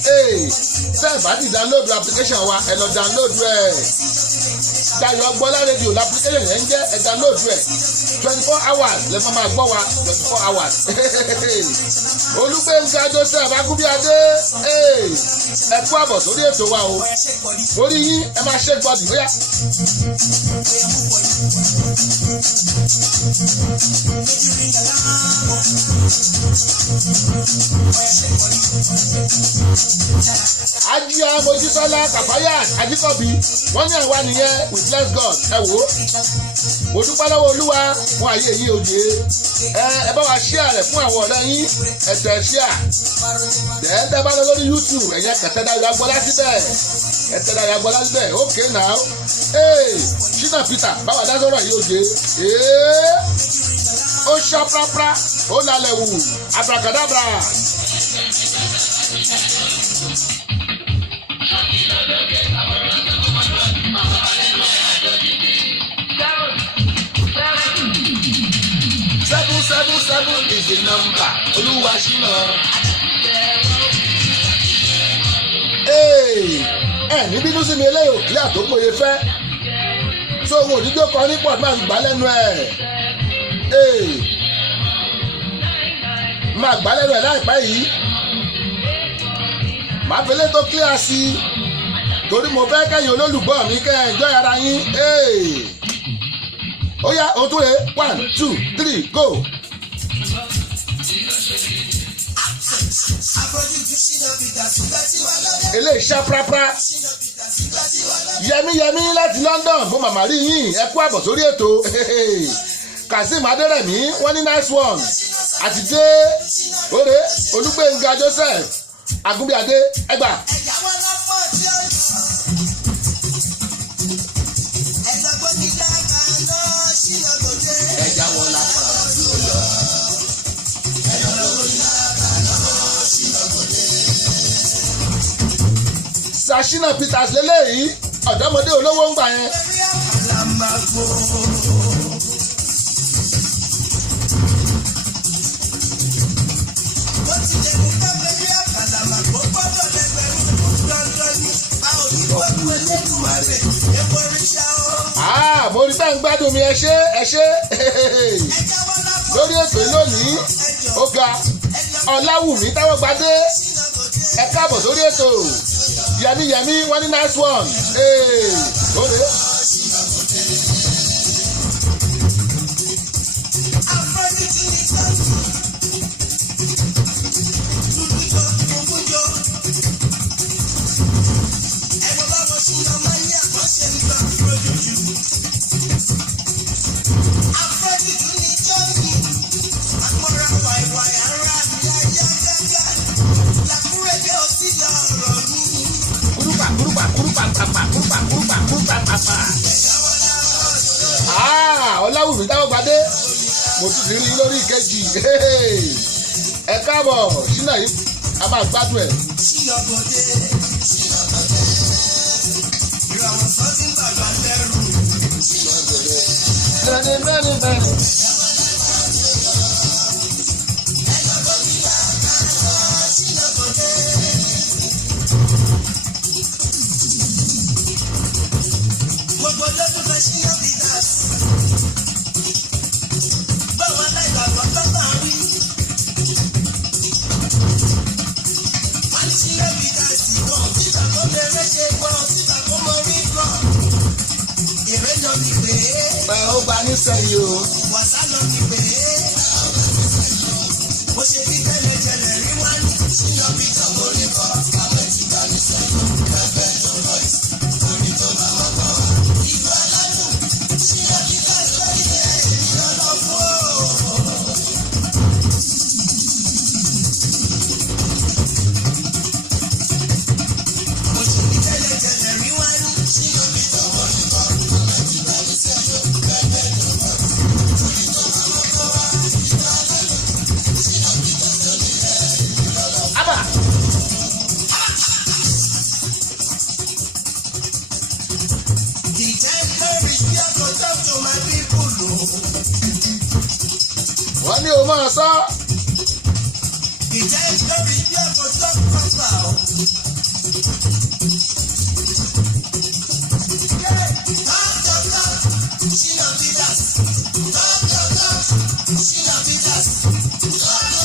tẹ́ ẹ bá ti download application wa ẹ lọ download ẹ̀ Dayọ̀ Agbọ́lá rédíò l'application yẹn ń jẹ́ ẹ download ẹ̀ 24 hours lè máa gbọ́ wa 24 hours Olúgbénga Joseph Agúbíadé ẹ kú àbọ̀ sórí ètò wa o orí yín ẹ máa shake body bóyá. Ajia Mojísọ́lá Kàfáyátù Ajíkọ̀bí wọ́n ní àwa nìyẹn we bless God ẹ wò ó mo dúpẹ́ lọ́wọ́ Olúwa fún ayé yìí òye ẹ bá wa share rẹ̀ fún àwọn ọ̀rẹ́ yín ẹ̀tẹ̀ share tẹ́ bá lọ lórí YouTube ẹ̀yẹ kẹ̀tẹ́ Dayọ̀ Agbọ́lá síbẹ̀ ẹ̀tẹ̀ Dayọ̀ Agbọ́lá síbẹ̀ okay now Shina Peter báwa dá sọ̀rọ̀ yìí òye ó ṣá prapra ó lálẹ́ wù abracadabra. Seven is the number. Olúwa Ṣínà. Ní bínú sí mi eléyìí òkè àtòkòye fẹ́. So owó òdíjọ́ kan ní port máa gbà lẹ́nu ẹ̀. Máa gbà lẹ́nu ẹ̀ láìpẹ́ yìí. Màá fẹ́lẹ́ tó clear sí i. Torí mo fẹ́ kẹ́yìn olólùgbọ́ mi kẹ́ ẹ̀ enjoy ara yín. Ó yá, ohun tó lè 1, 2, 3, go. eléyìí ṣá prápra yẹmí láti London fún màmá rí yín ẹ kú àbọ̀ sórí ètò Kazeem Adérẹ̀mí wọ́n ní nice one àti dé òde Olúgbénga Joseph Agúnbíadé ẹgbà. Sashina Peters lélẹ́yìí ọ̀dọ́mọdé olówó ń gbà yẹn. Mo rí tá ń gbádùn mi ẹ ṣé lórí ètò lónìí ó ga Ọláwùmí Táwọ́gbadé ẹ káàbọ̀ sórí ètò. Yẹmí wọ́n ní nice one. Lóde. Ọláwùmí Táwọ́gbadé mo tún ti rí lórí ìkejì ẹ káàbọ̀ sínú yìí a máa gbádùn ẹ̀. Ó gba ní sẹ́yìn o. Wàsá lọ ní pé ó ṣe bí tẹ́lẹ̀tẹ́lẹ̀ rí wá ní ṣíyọ́ bí tọ́wọ́ ní kọ́. Àwọn ti gba ní sẹ́yìn kẹ́fẹ́ tó voice orí tó bá wọ́n kọ́. Ìlú aládùn ṣíyọ́ bí káṣọ́ ilé ènìyàn lọ fún o. Ó ṣe bí tẹ́lẹ̀tẹ́lẹ̀ rí wá ní ṣíyọ́ bí tọ́wọ́ ní kọ́. Wọ́n ní o máa sọ. Ìjẹ́ ìjọba ìbí ọkọ̀ tó pàpà o. Shina Peters. Shina Peters.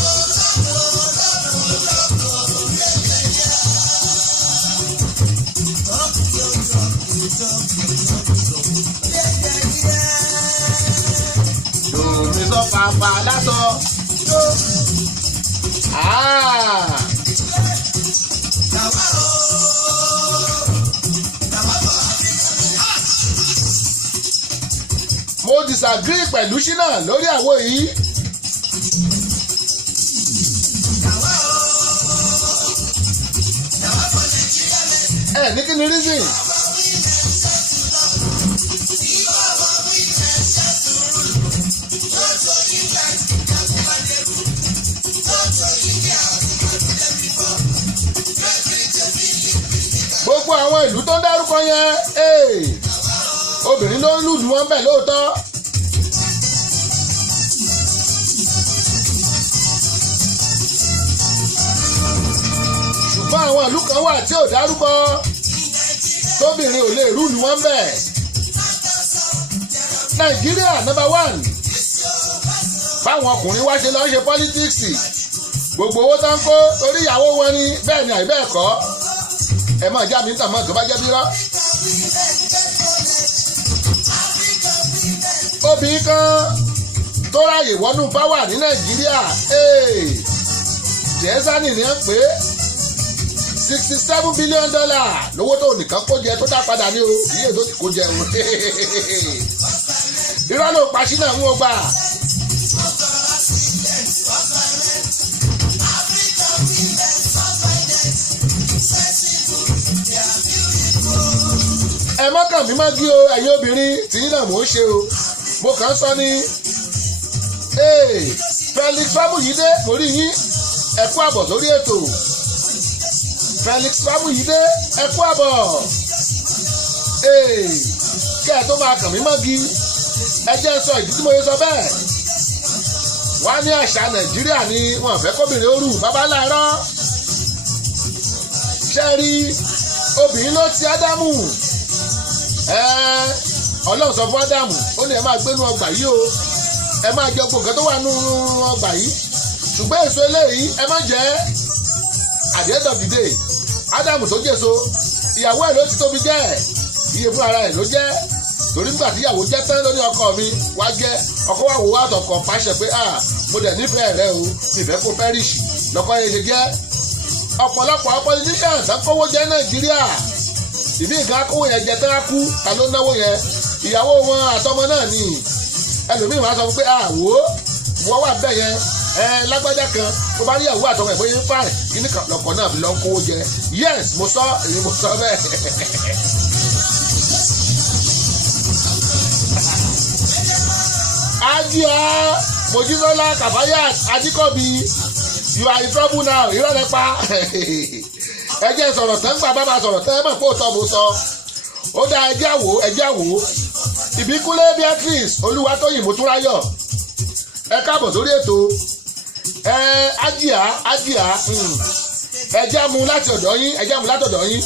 Pàpà lásọ. Mo disagree pẹ̀lú Shina lórí àwo yìí. Ní kí ni reason? Gbogbo àwọn ìlú tó ń dárúkọ yẹn obìnrin ló ń lùlù wọn bẹ̀ lóòótọ́. Ṣùgbọ́n àwọn ìlú kan wà tí ò dárúkọ tóbìnrin ò lè rúlù wọn bẹ̀. Nàìjíríà number 1. Báwọn ọkùnrin wá ṣe lọ ṣe pọ́lítíìksì gbogbo owó tó ń kó torí ìyàwó wọn ni bẹ́ẹ̀ ni àìbẹ́ẹ̀ kọ́. Ẹ mọ̀ já mi tàn mọ́ tó bá jẹ́ bí rọ́. Obìnrin kan tó ráyè wọnú páwà ní Nàìjíríà jẹ́sánì ni wọ́n pè é $67 billion lówó tó nìkan kó jẹ tó dá padà ní o iye tó ti kó jẹ o irọ́ ló pa sínú àwọn ọgbà. ẹ mọ́kàn mi má gí o ẹ̀yin obìnrin tí yín náà mò ń ṣe o mo kàn ń sọ ní Felix Famuyide mo rí yín ẹ kú àbọ̀ sórí ètò Felix Famuyide ẹ kú àbọ̀ kẹ́ ẹ tó máa kàn mí mọ́gi ẹ jẹ́ sọ ìdí tí mo yẹ sọ bẹ́ẹ̀ wá ní àṣà Nàìjíríà ni wọn fẹ́ kóbìnrin ó rù bàbá láàárọ̀ ṣe rí obìnrin ló ti Ádámù Ọlọ́run sọ fún Ádámù ó ní ẹ máa gbénú ọgbà yìí o ẹ máa jẹ gbogbo nǹkan tó wà nínú ọgbà yìí ṣùgbọ́n èso eléyìí ẹ má jẹ at the end of the day Ádámù tó jèso ìyàwó ẹ̀ ló ti tóbi jẹ́ iye fún ara ẹ̀ ló jẹ́ torí nígbà tí ìyàwó jẹ́ tán lórí ọkọ mi wá jẹ́ ọkọ wa wò out of compassion pé mo dẹ̀ nífẹ̀ẹ́ rẹ o nífẹ̀ẹ́ kó perish lọ́kọ́ yẹn ṣe jẹ́ ọ̀pọ̀lọpọ̀ politicians tó kówó jẹ́ Nàìjíríà ìbí nǹkan akówó yẹn jẹ tán á kú ta ló náwó yẹn ìyàwó wọn àtọmọ náà ni ẹlòmíì wá sọ pé wọ́n wà bẹ́ẹ̀ yẹn lágbájá kan tó bá rí ìyàwó àtọmọ ẹ̀ bóyá ń fàrẹ̀ kíní kan lọkọ̀ náà fi lọ ń kówó jẹ yes mo sọ èyí mo sọ bẹ́ẹ̀. Ajia Mojisola Kafayat Ajikobi you are in trouble now irọ́ rẹ pa ẹ jẹ́ sọ̀rọ̀ tán gbà bá máa sọ̀rọ̀ tán ẹ mọ̀ pé òótọ́ mo sọ ó dá ẹjẹ́ àwò Ìbíkúnlé Beatrice Olúwatóyìn Motúnráyọ̀ ẹ káàbọ̀ sórí ètò Ajia ẹjẹ́ mu láti ọ̀dọ̀ yín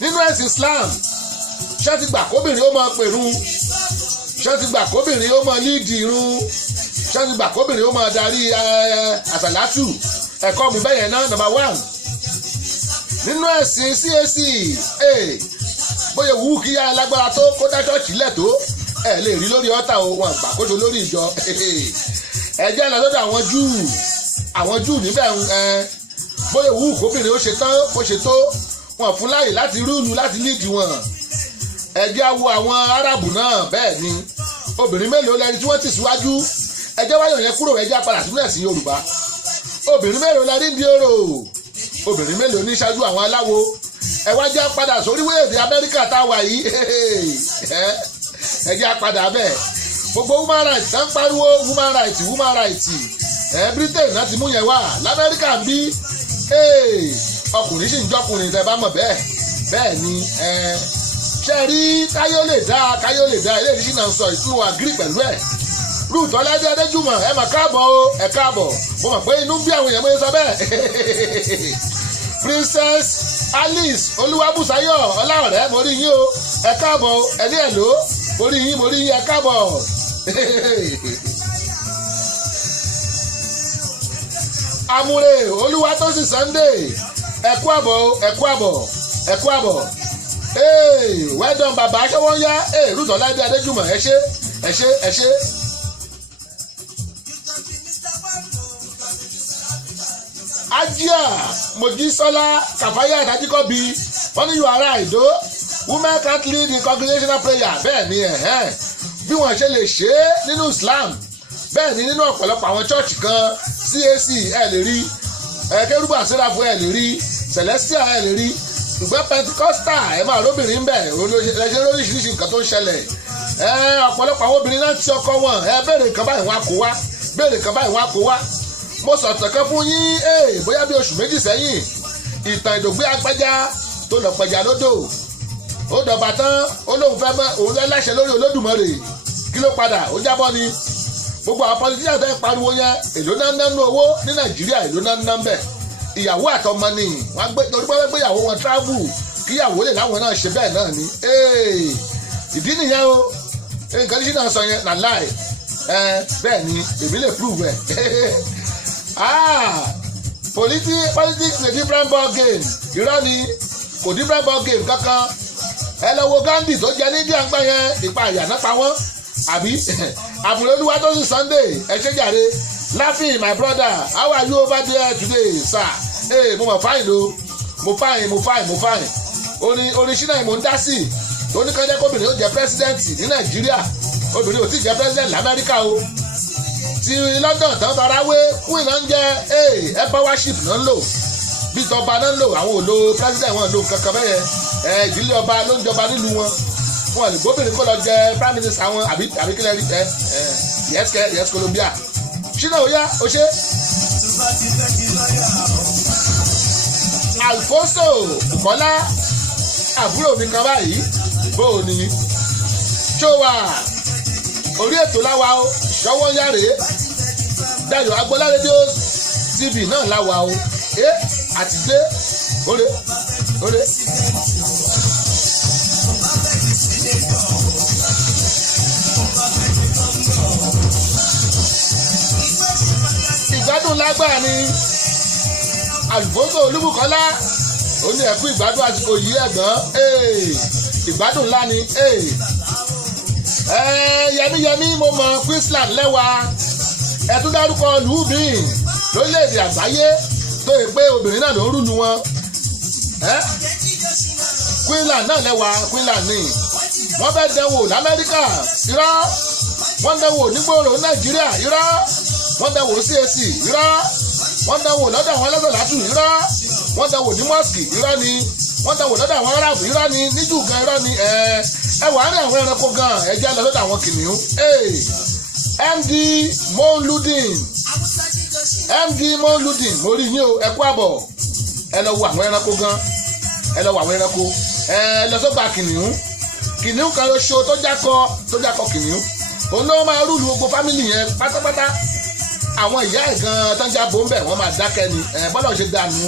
nínú ẹ̀sìn Islam ṣé ti gbà kóbìnrin ó máa pèrun ṣé ti gbà kóbìnrin ó máa líìdì irun ṣé ti gbà kóbìnrin ó máa darí àsàlátù ẹ̀kọ́ mi bẹ́yẹn náà number 1 nínú ẹ̀sìn CAC bóyá wù kí yá lágbára tó kó dá ṣọ́ọ̀ṣì lẹ̀ tó ẹ̀ lè rí lórí ọ́tà o wọn àgbàkóso lórí ìjọ ẹ̀jẹ̀ lọ lọ́dọ̀ àwọn Júù níbẹ̀ bóyá wù kóbìnrin ó ṣe tán ó ṣe tó wọn fún láyè láti rúùlù láti líìdì wọn ẹ̀jẹ̀ wo àwọn Árábù náà bẹ́ẹ̀ ni obìnrin mélòó lẹni tí wọ́n ti síwájú ẹ̀jẹ̀ wáyọ̀ yẹn kúrò ẹ̀jẹ̀ apàdà sínú ẹ̀sìn Yorùbá obìnrin mélòó lẹni ń di orò obìnrin mélòó ní ṣáájú àwọn aláwo ẹ wá jẹ́ padà sórí wéèdè Amẹ́ríkà tá a wà yìí ẹ jẹ́ padà bẹ́ẹ̀ gbogbo woman rights náà ń pariwo woman rights Britain náà ti mú yẹn wá l'Amẹ́ríkà ń bí ọkùnrin sì ń jọkùnrin tẹ bá mọ̀ bẹ́ẹ̀ ni ṣe rí káyọ̀ lè dá eléyìí sì náà sọ ìtumọ̀ àgírí pẹ̀lú ẹ̀ Ruth Ọládé Adéjùmọ̀ ẹ mà káàbọ̀ o ẹ káàbọ̀ mo mọ̀ pé inú bí àwọn èèyàn mọ̀ sọ bẹ́ẹ̀ Princess Alice Olúwabùsáyọ̀ Ọláọ̀rẹ́ mo rí yín o ẹ káàbọ̀ ẹ ní ẹ̀ló mo rí yín ẹ káàbọ̀ Amúre Olúwatósìn Sunday ẹ kú àbọ̀ well done bàbá aṣọ wọn yá Ruth Ọládé Adéjùmọ̀ ẹ ṣé. Ajia Mojisola Kafayat Ajikobi wọ́n ní you are right o women can't lead in congregational prayer bẹ́ẹ̀ ni bí wọ́n ṣe lè ṣe é nínú Islam bẹ́ẹ̀ ni nínú ọ̀pọ̀lọpọ̀ àwọn church kan CAC ẹ lè rí Kérúbù Séráfù ẹ lè rí Celestial ẹ lè rí ṣùgbọ́n Pentecostal ẹ máa lóbìnrin bẹ́ẹ̀ lẹ́sẹ̀ lóríṣiríṣi nǹkan tó ń ṣẹlẹ̀ ọ̀pọ̀lọpọ̀ àwọn obìnrin náà ti ọkọ wọn béèrè nǹkan báyìí wọn á kó wá mo sọ̀tàn kan fún yín bóyá bí oṣù méjì sẹ́yìn ìtàn Ìdògbé Apẹja tó lọ pẹja lódò ó dọ̀bà tán ó lóun fẹ́ mọ́ òun lẹ́láṣẹ lórí Olódùmarè kí ló padà ó jábọ́ ni gbogbo àwọn politicians tẹ́ ń pariwo yẹn èló náà nánú owó ní Nàìjíríà èló náà ná ń bẹ̀ ìyàwó àtọmọ ni wọ́n gbé torí pé ìyàwó wọn travel kí ìyàwó lè láwọn náà ṣe bẹ́ẹ̀ náà ni ìdí nìyẹn o nǹkan tí náà sọ yẹn nà láì bẹ́ẹ̀ ni èmi lè prove ẹ̀ politics a different ball game irọ́ ni kò different ball game kankan ẹ lọ wo Gandhi tó jẹ ní India gbẹ yẹn ipa àyà náà pa wọ́n àbí Àmúre Olúwatósìn Sunday ẹ ṣe jàre Laughing my brother, how are you over there today sir? Hey, mo mọ̀ fine o, mo fine. Orin ṣínà ìmọ̀ ń dá sí i. Oníkanjẹ́ kóbìnrin ó jẹ́ president ní Nàìjíríà. Obìnrin ò tí jẹ́ president l'Amẹ́ríkà o. Ti London tán tọ́ra wé queen náà ń jẹ́ emperorship náà ń lò. Bí tọba náà ń lò àwọn ò lo president wọn lò kankan bẹ́yẹn. Ìdílé ọba ló ń jọba nílùú wọn. Wọn lè gbóbìnrin kó lọ jẹ prime minister wọn àbí kílẹ̀ rí yes Colombia. Ṣínà òyà ó ṣe. Alfonso Bukola àbúrò mi kan báyìí bóò ni ṣówà orí ètò láwa o ṣọwọ́ yáre Dayọ̀ Agbọ́lá rédíò TV náà láwa o àti dé oore. Ìgbádùn lágbára ni Alfonso Olúbùkọ́lá ó ní ẹ̀kú ìgbádùn àsìkò yìí ẹ̀gbọ́n ìgbádùn ńlá ni yẹmíyẹmí mo mọ Queensland lẹ́wà ẹ̀tún dárúkọ lùúbìn lórílẹ̀‐èdè àgbáyé tó yẹ pé obìnrin náà ló ń rúlu wọn Queensland náà lẹ́wà Queensland ni wọ́n fẹ́ dẹ̀wò l'Amẹ́ríkà irọ́ wọ́n dẹ̀wò nígboro Nàìjíríà irọ́ wọ́n dẹ̀wò CAC irọ́ wọ́n dẹ̀wò lọ́dọ̀ àwọn ẹlẹ́sọ̀látù irọ́ wọ́n dẹ̀wò ní mosque irọ́ ni wọ́n dẹ̀wò lọ́dọ̀ àwọn aráàbù irọ́ ni níjù gan irọ́ ni ẹwà á rí àwọn ẹranko gan ẹjẹ́ lọ lọ́dọ̀ àwọn kìnìún MD Monludin mo rí yín o ẹ kú àbọ̀ ẹ lọ wo àwọn ẹranko gan ẹ lọ lọ sọ́gbà kìnìún kan ṣo tó jákọ kìnìún òun ló máa rúlu gbogbo fámìlì yẹn pátápátá àwọn ìyá ẹ̀ gan tán já bó ń bẹ̀ wọ́n máa dákẹ́ ni bọ́lá ṣe dànù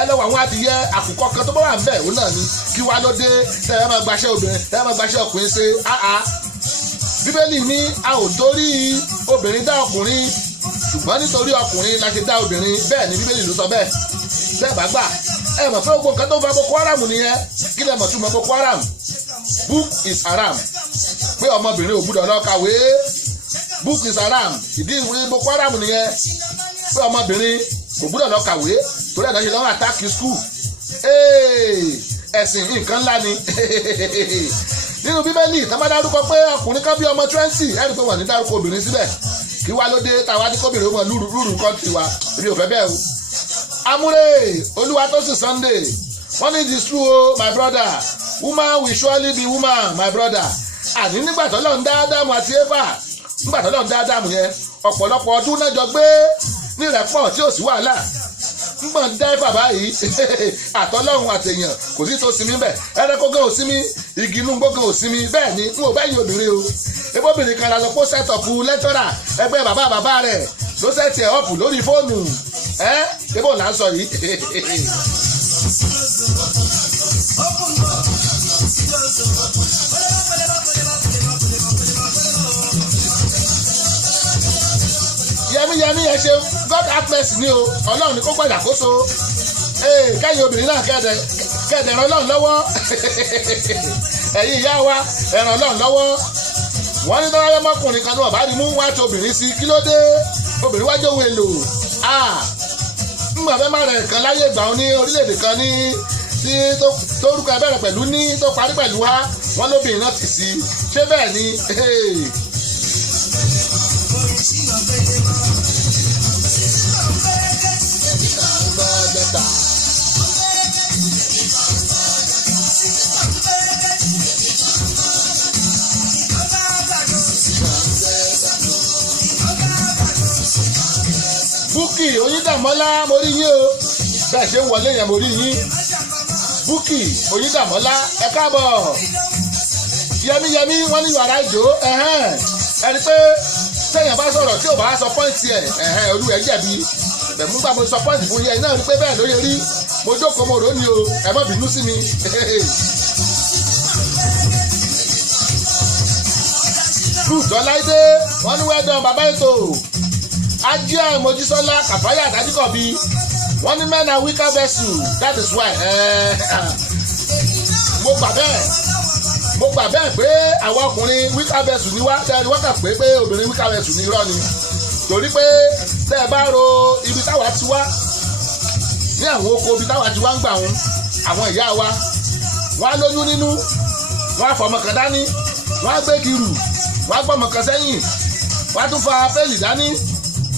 ẹ lọ wọ àwọn adìyẹ àkùkọ kan tó bá wà ń bẹ̀ òun náà ni kí wá ló dé tẹ́ ẹ máa gbaṣẹ́ obìnrin tẹ́ ẹ máa gbaṣẹ́ ọkùnrin ṣe Bíbélì ní a ò torí obìnrin dá ọkùnrin ṣùgbọ́n nítorí ọkùnrin la ṣe dá obìnrin bẹ́ẹ̀ ni Bíbélì ló sọ bẹ́ẹ̀ bẹ́ẹ̀ bá gbà ẹ mọ̀ pé gbogbo nǹkan tó ń fa Boko Haram nìyẹn kí lẹ mọ̀ tún mọ̀ Boko Haram book is haram pé ọmọbìnrin ò gbúdọ̀ lọ kàwé book is haram ìdí ìwé Boko Haram nìyẹn pé ọmọbìnrin kò gbúdọ̀ lọ kàwé torí ẹ̀dá ṣe lọ́wọ́ àtàkì skul ẹ̀sìn nǹkan ńlá ni nínú Bíbélì tá bá dárúkọ pé ọkùnrin kan bí ọmọ 20 ẹ̀rí pé wọ́n ní dárúkọ obìnrin síbẹ̀ kí wá ló dé táwa ní kóbìnrin ó mọ lúrù kọ́ńtì wa èmi ò fẹ́ bẹ́ẹ̀ o. Amúrè Olúwatósìn Sunday wọ́n ní it is true o my brother woman will surely be woman my brother àní nígbà tó lọ́n dá Ádámù àti Éfà nígbà tó lọ́n dá Ádámù yẹn ọ̀pọ̀lọpọ̀ ọdún náà jọ gbé ní ìrẹ́pọ̀ tí ò sí wàhálà nígbà dá Éfà báyìí àtọ́lọ́run àtẹ̀yàn kò sí tó sinmi bẹ́ẹ̀ ẹranko gan ò sinmi igi inú gbó gan ò sinmi bẹ́ẹ̀ ni n ò bẹ́ẹ̀ yín obìnrin o ebóbìnrin kan la sọ pé ó set up lẹ́tọ́rà ẹgbẹ́ bàbá rẹ̀ ló set ẹ̀ up lórí fóònù ebó là ń sọ yìí. yẹmí ẹ ṣe God have mercy ni o Ọlọ́run ni kó gbàdá kóso kẹ́yìn obìnrin náà kẹ́ẹ̀dẹ̀ ràn Ọlọ́run lọ́wọ́ ẹ̀yin ìyá wa ẹ ràn Ọlọ́run lọ́wọ́ wọ́n ní tọ́lá lọ́mọkùnrin kan ní ọ̀bá rí mú wá tí obìnrin sí kí ló dé obìnrin wájú òun èlò ńgbà fẹ́ má rẹ̀ kan láyé ìgbà wọn ní orílẹ̀-èdè kan ní tí tórúkọ ẹ bẹ̀rẹ̀ pẹ̀lú ní tó parí pẹ̀lú wá wọ́n lóbìnrin náà tì sí ṣé bẹ́ẹ̀ ni. Búkì Oyíndàmọ́lá mo rí yín o bẹ́ẹ̀ ṣe ń wọlé yẹn mo rí yín Búkì Oyíndàmọ́lá ẹ káàbọ̀ yẹmíyẹmí wọ́n ní yàrá ìjó ẹni pé téèyàn bá sọ̀rọ̀ tí ò bá sọ pọ́ìntì ẹ̀ olú ẹ̀ jẹ̀bi bẹ̀mú gbà mo sọ pọ́ìntì fún yẹn náà rí pé bẹ́ẹ̀ ló yẹ rí mo jókòó mo rò ní o ẹ má bínú sí mi. Jọláìdé wọ́n ní wẹ́dọ̀n bàbá ètò Ajia Mojísọ́lá Kàfáyà Àdájíkọ̀bí wọ́n ní men are weaker vessel that is why mo gbà bẹ́ẹ̀ pé àwọn ọkùnrin weaker vessel ni wá tẹ́lẹ̀ wọ́n kà pé obìnrin weaker vessel ni irọ́ ni torí pé tẹ́ ẹ bá ro ibi táwa ti wá ní àwọn oko ibi táwa ti wá ń gbà wọn àwọn ìyá wa wọ́n á lóyún nínú wọ́n á fọmọ kan dání wọ́n á gbé gírù wọ́n á gbọ́mọ kan sẹ́yìn wọ́n á tún fa pẹ́ẹ́lì dání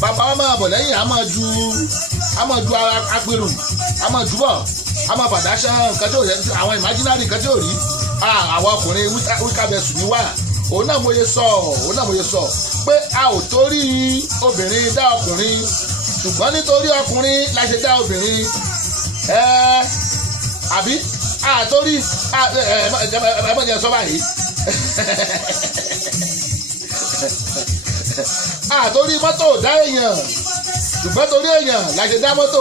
bàbá wa máa bọ̀ lẹ́yìn á máa ju apẹ̀rù á máa jùbọ̀ á máa fàdáṣà nǹkan tí ò yẹ àwọn imaginary nǹkan tí ò rí àwọn ọkùnrin wíkàbẹ̀sù ni wà òun náà mo yẹ sọ pé a ò torí obìnrin dá ọkùnrin ṣùgbọ́n nítorí ọkùnrin la ṣe dá obìnrin àbí àtórí ẹ̀mọ́jẹ sọ báyìí àtórí mọ́tò dá èèyàn ṣùgbọ́n torí èèyàn la ṣe dá mọ́tò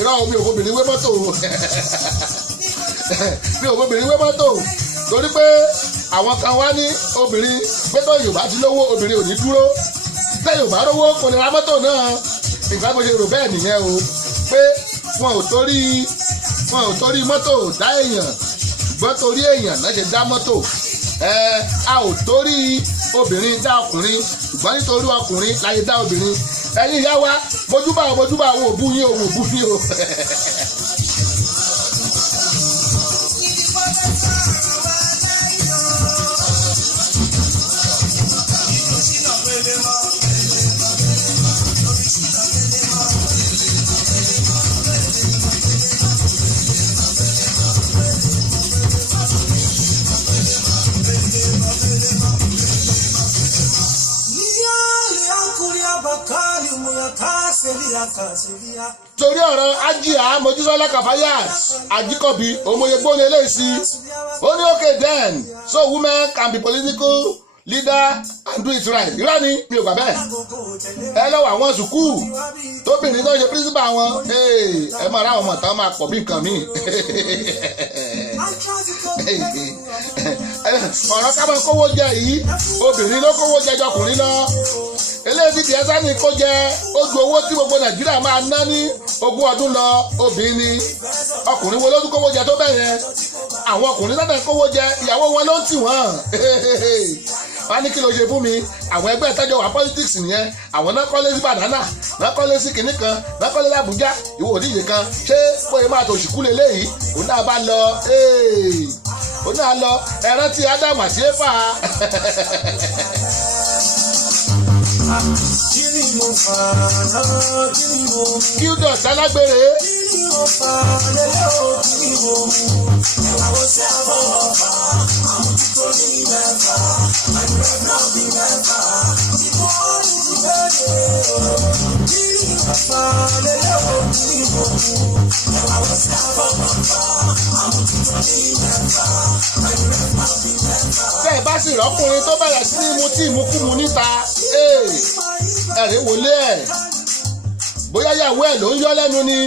ìrọ̀ mi ò fobìnrin wé mọ́tò mi ò fobìnrin wé mọ́tò torí pé àwọn kan wá ní obìnrin pé tó Yorùbá ti lówó obìnrin ò ní dúró tẹ́ Yorùbá rówó kò lè ra mọ́tò náà nǹkan bó ṣe rò bẹ́ẹ̀ nìyẹn o pé wọn ò torí mọ́tò dá èèyàn ṣùgbọ́n torí èèyàn náà ṣe dá mọ́tò a ò torí obìnrin dá ọkùnrin ṣùgbọ́n nítorí ọkùnrin la ṣe dá obìnrin ẹ̀yin ìyá wa mojúbà àwọn òbú yín o. Torí ọ̀rọ̀ Ajia Mojísọ́lá Kafayat Ajikobi Omoyegbon eléyìí ó ní okay then so women can be political leader and do it right irọ́ ni mi ò gbà bẹ́ẹ̀ ẹ lọ́wọ́ àwọn sùkúù tóbìnrin tó ṣe principal wọn ẹ máa ráwọn ọmọ táwọn máa pọ̀ bí nǹkan míì ọ̀rọ̀ ká máa kówó jẹ yìí obìnrin ló kówó jẹ jọkùnrin lọ eléyìí ti ẹsẹ̀ ní kó jẹ ó ju owó tí gbogbo Nàìjíríà máa ná ní 20 ọdún lọ obìnrin ni ọkùnrin wo ló tún kówó jẹ tó bẹ́ẹ̀ yẹn àwọn ọkùnrin náà kówó jẹ ìyàwó wọn ló ń tì wọ́n wọ́n á ní kí ló ṣe fún mi àwọn ẹgbẹ́ ìtọ́jú wa politics nìyẹn àwọn náà kọ́lé sí banana náà kọ́lé sí kinní kan náà kọ́lé sí Àbújá ìwọ òdíje kan ṣé bóyá máa tó òṣìkú lélẹ́yìí òun náà bá lọ òun náà lọ ẹran tí Ádámù àti Éfà. Qdot alágbèrè. Bẹ́ẹ̀ bá sì rọ́kùnrin tó bẹ̀rẹ̀ sí ní mutí ìmúkúmu níta ẹ̀rí wọlé ẹ̀ bóyá yàwó ẹ̀ ló ń yọ́ lẹ́nu ni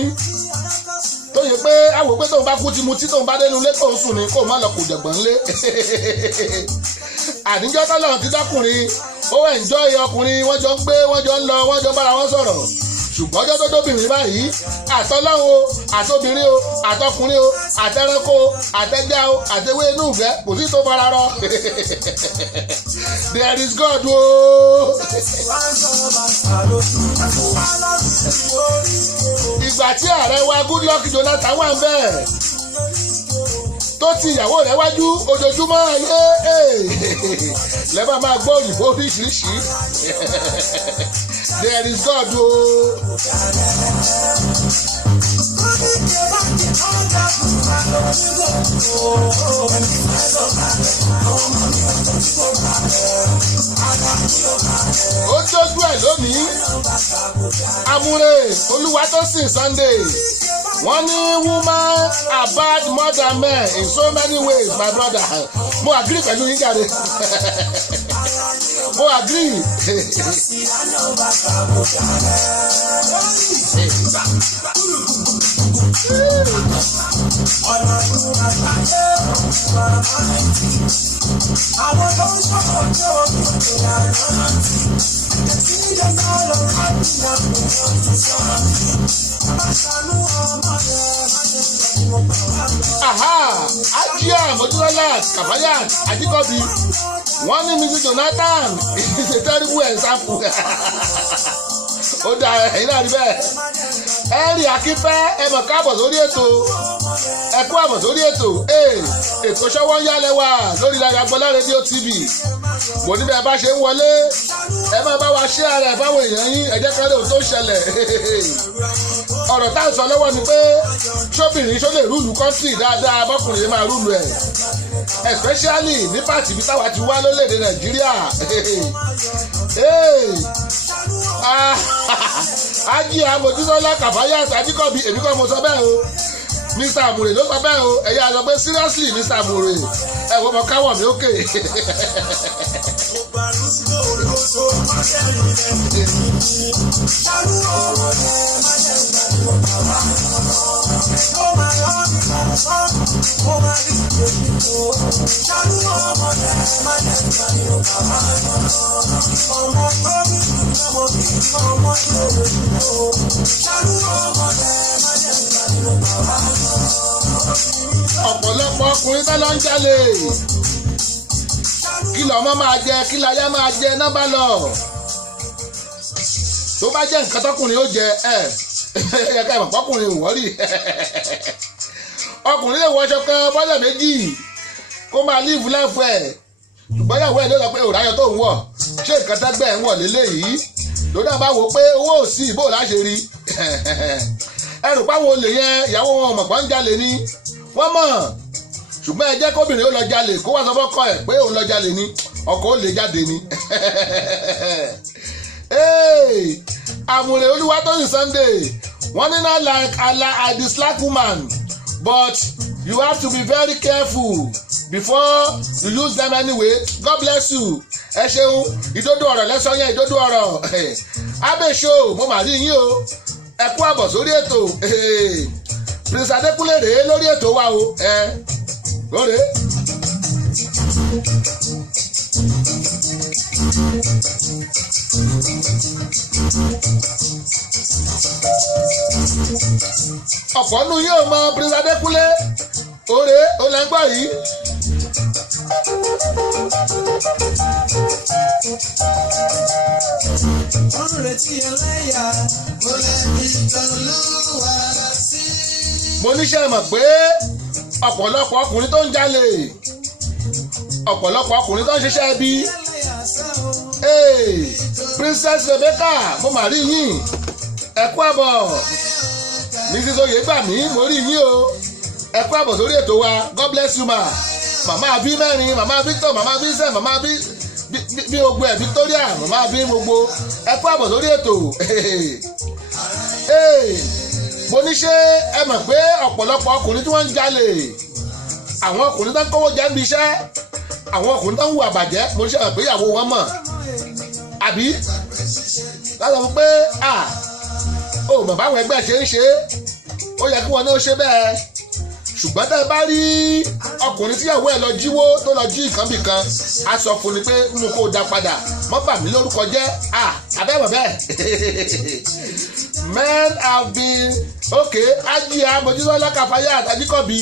tó yẹ pé àwọ̀ pé tóun bá kú ti mutí tóun bá dénú lé tóun sùn ní kó má lọ kò jẹ̀gbọ́n lé àníjọ́ tọ́lọ̀ ti dákùnrin ó enjoy ọkùnrin wọ́n jọ ń gbé wọ́n jọ ń lọ wọ́n jọ bára wọn sọ̀rọ̀ ṣùgbọ́n ọjọ́ tó dóbìnrin báyìí àtọ́lọ́run o àtobìnrin o àtọkùnrin o àtẹranko o àtẹjá o àtewé inú ìgbẹ́ kò sí tó fara rọ there is God o. ìgbà tí ààrẹ wa Goodluck Jonathan wà ń bẹ̀ tó ti ìyàwó rẹ̀ wájú ojoojúmọ́ ayé lẹ́bà máa gbọ́ òyìnbó oríṣiríṣi there is God o. ó tójú ẹ̀ lónìí amúre Olúwatósìn Sunday wọ́n ní woman are bad more than men in so many ways my brother mo agree pẹ̀lú yín jàre mo agree. Àwọn tó ń sọ̀rọ̀ tí wọ́n fi ṣe àjọyọ̀ tí ìjọba náà lọ láti wọ́n fi ṣe ọ̀tún sọ̀rọ̀ tí wọ́n bá ṣàánú ọmọ rẹ̀ máa ń ṣe. Ajia Motúrọ́lá Kafayat Ajíkọ́bí wọ́n ní Mrs. Jonathan is a terrible example. Ó dà ẹ̀yin náà rí bẹ́ẹ̀. Ẹ̀rì Akínfẹ́ ẹ mọ̀ káàbọ̀ sórí ètò. Ẹ kú àbọ̀ sórí ètò. Ètò ṣọwọ́ ń yálẹ̀ wá lórí Agbọ́lá rédíò TV. Mo ní bẹ́ẹ̀ bá ṣe ń wọlé. Ẹ máa bá wa ṣé ara ẹ̀ báwọn èèyàn yín ẹ̀jẹ̀ kan lóò tó ṣẹlẹ̀. Ọ̀rọ̀ tá à ń sọ lọ́wọ́ ni pé ṣóbìnrin ṣó lè rúùlù kọ́ńtì dáadáa bọ́kùnrin máa rúùlù ẹ̀. Especially ní pàtì bí táwa ti wá lórílẹ̀‐èdè Nàìjíríà. Ajia Motúrọ́lá Kafayat Ajíkọ́bí èmi kọ́ mo sọ bẹ́ẹ̀ o. Mr. Amure ló sọ bẹ́ẹ̀ o. Ẹ̀yà sọ pé seriously Mr. Amure ẹ̀wọ̀n mọ̀ káwọ̀ mi ókè. Ọ̀pọ̀lọpọ̀ ọkùnrin tó lọ ń jalè kí lọ́mọ máa jẹ kí láyá máa jẹ náà bá lọ tó bá jẹ́ nǹkan tọkùnrin ó jẹ ẹ̀ka ìmọ̀ pọ́kùnrin ò wọ́rì ọkùnrin lè wọṣọ kan bọ́lẹ̀ méjì kó máa líìfù láìfù ẹ̀ ṣùgbọ́n ìyàwó ẹ̀ ló sọ pé òráyọ tó ń wọ̀ ṣé nǹkan tẹ́gbẹ́ ń wọ̀ lélẹ́yìí ló dá bá wò pé owó ò sí ìbò láṣẹ rí ẹrù páwọn olè yẹn ìyàwó wọn mọ̀ pọ́n ń jalè ni wọ́n mọ̀ ṣùgbọ́n ẹ jẹ́ kóbìnrin ó lọ jalè kó wá sọ fọ́kọ ẹ̀ pé òun lọ jalè ni ọkọ ó lè jáde ni. Àmùrè Olúwatóyìn Sunday wọ́n ní not like I dislike woman but you have to be very careful before you use them anyway. God bless you. Ẹ ṣeun ìdodo ọ̀rọ̀ lẹ́sọ̀ yẹn ìdodo ọ̀rọ̀ abẹ́ṣọ mo mà rí yín o ẹ kú àbọ̀ sórí ètò Prince Adékúnlé rèé lórí ètò wa o lórí. Ọ̀pọ̀ nù yóò mọ Prince Adékúnlé òré olẹ́gbọ́ yìí. Mo níṣẹ́ mọ̀ pé ọ̀pọ̀lọpọ̀ ọkùnrin tó ń jalè ọ̀pọ̀lọpọ̀ ọkùnrin tó ń ṣiṣẹ́ bí Princess Rebecca mo mà rí yín ẹ kú àbọ̀ Mrs. Oyègbàmí mo rí yín o ẹ kú àbọ̀ sórí ètò wa God bless you ma màmá bí mẹ́rin màmá Victor màmá bí sẹ́ màmá bí gbogbo ẹ̀ Victoria màmá bí gbogbo ẹ kú àbọ̀ sórí ètò mo ní ṣé ẹ mọ̀ pé ọ̀pọ̀lọpọ̀ ọkùnrin tí wọ́n ń jalè àwọn ọkùnrin tó ń kówó jẹ́ níbi iṣẹ́ àwọn ọkùnrin tó ń hùwà bàjẹ́ mo ní ṣe mọ̀ pé ìyàwó wọn mọ̀ àbí lọ́dọ̀ fún pé ó mọ̀ báwọn ẹgbẹ́ ṣe ń ṣe ó yẹ kí wọn ní ó ṣe bẹ́ẹ̀ ṣùgbọ́n tẹ́ ẹ bá rí ọkùnrin tíyàwó ẹ̀ lọ jíwó tó lọ jí nǹkan bì kan á sọ fún ni pé nínú kó o dá padà mọ́ bà mí lórúkọ jẹ́ abẹ́wọ̀ bẹ́ẹ̀ men have been Ajia Motúrọ́lá Kafayat Ajíkọ́bí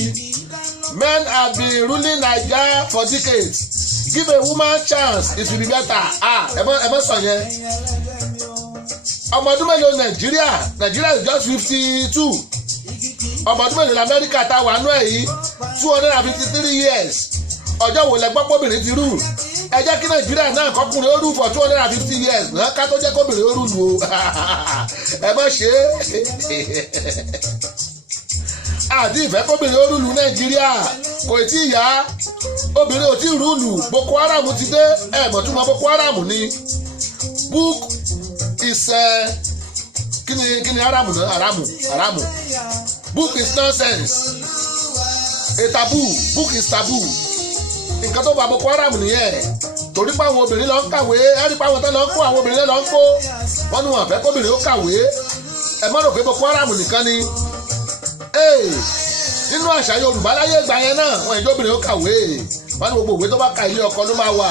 men have been ruling Naija for decades give a woman chance it will be better ẹ mọ sọ yẹn ọmọ ọdún mélòó Nàìjíríà is just 52 ọmọ ọdún mélòó Amẹ́ríkà tá a wà nú ẹ̀ yìí 253 years ọjọ́ wo lẹ gbọ́ kóbìnrin ti rú ẹ jẹ́ kí Nàìjíríà náà kọkùnrin ó rú for 250 years náà ká tó jẹ́ kóbìnrin ó rú lu o ẹ mọ̀ ṣe àti ìfẹ́ kóbìnrin ó rú lu Nàìjíríà kò tí ì yá obìnrin ò tí ì rú lu Boko Haram ti dé ẹ mọ̀ tún mọ̀ Boko Haram ni book is kíni haramu náà haramu book is nonsense a taboo book is taboo nǹkan tó bá Boko Haram nìyẹn torí pé àwọn obìnrin lọ ń kàwé ẹ̀rí pé àwọn tó lọ ń kó àwọn obìnrin lọ ń kó wọ́n ní wọn fẹ́ kóbìnrin ó kàwé ẹ má rò pé Boko Haram nìkan ni nínú àṣà Yorùbá láyé ìgbà yẹn náà wọn ìjọ obìnrin ó kàwé wọ́n ní gbogbo òwe tó bá ka ilé ọkọ ló máa wà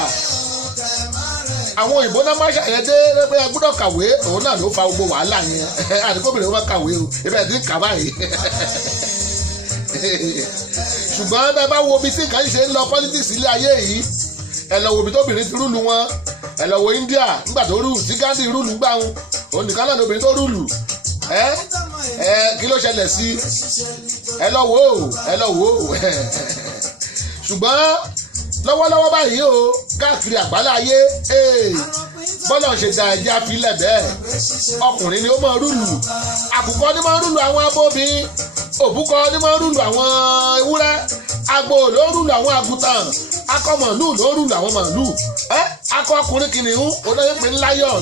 àwọn òyìnbó náà má ṣàyẹ̀dé pé ẹ gbọ́dọ̀ kàwé òun náà ló fa gbogbo wàhálà yẹn àti kóbìnrin ó má kàwé o ibẹ̀ ti ń kà báyìí ṣùgbọ́n bẹ́ẹ̀ bá wo ibi tí nǹkan ṣe ń lọ politics ilé ayé yìí ẹ lọ wo ibi tóbìnrin ti rúlu wọn ẹ lọ wo India nígbà tó rúlu tí Gandhi rúlu gbà wọn òun nìkan náà lóbìnrin tó rúlu kí ló ṣẹlẹ̀ sí ẹ lọ wò ó ṣùgbọ́n lọ́wọ́lọ́wọ́ báyìí o káàkiri àgbálá ayé bọ́lá ṣe da ẹ̀jẹ̀ àfilẹ̀ bẹ́ẹ̀ ọkùnrin ni ó máa rúlù àkùkọ ni máa rúlù àwọn abóbin òbúkọ ni máa rúlù àwọn ewúrẹ́ agbo ló rúlù àwọn àgùntàn akọ màálù ló rúlù àwọn màálù akọ ọkùnrin kìnìún onáyẹ pé ní lion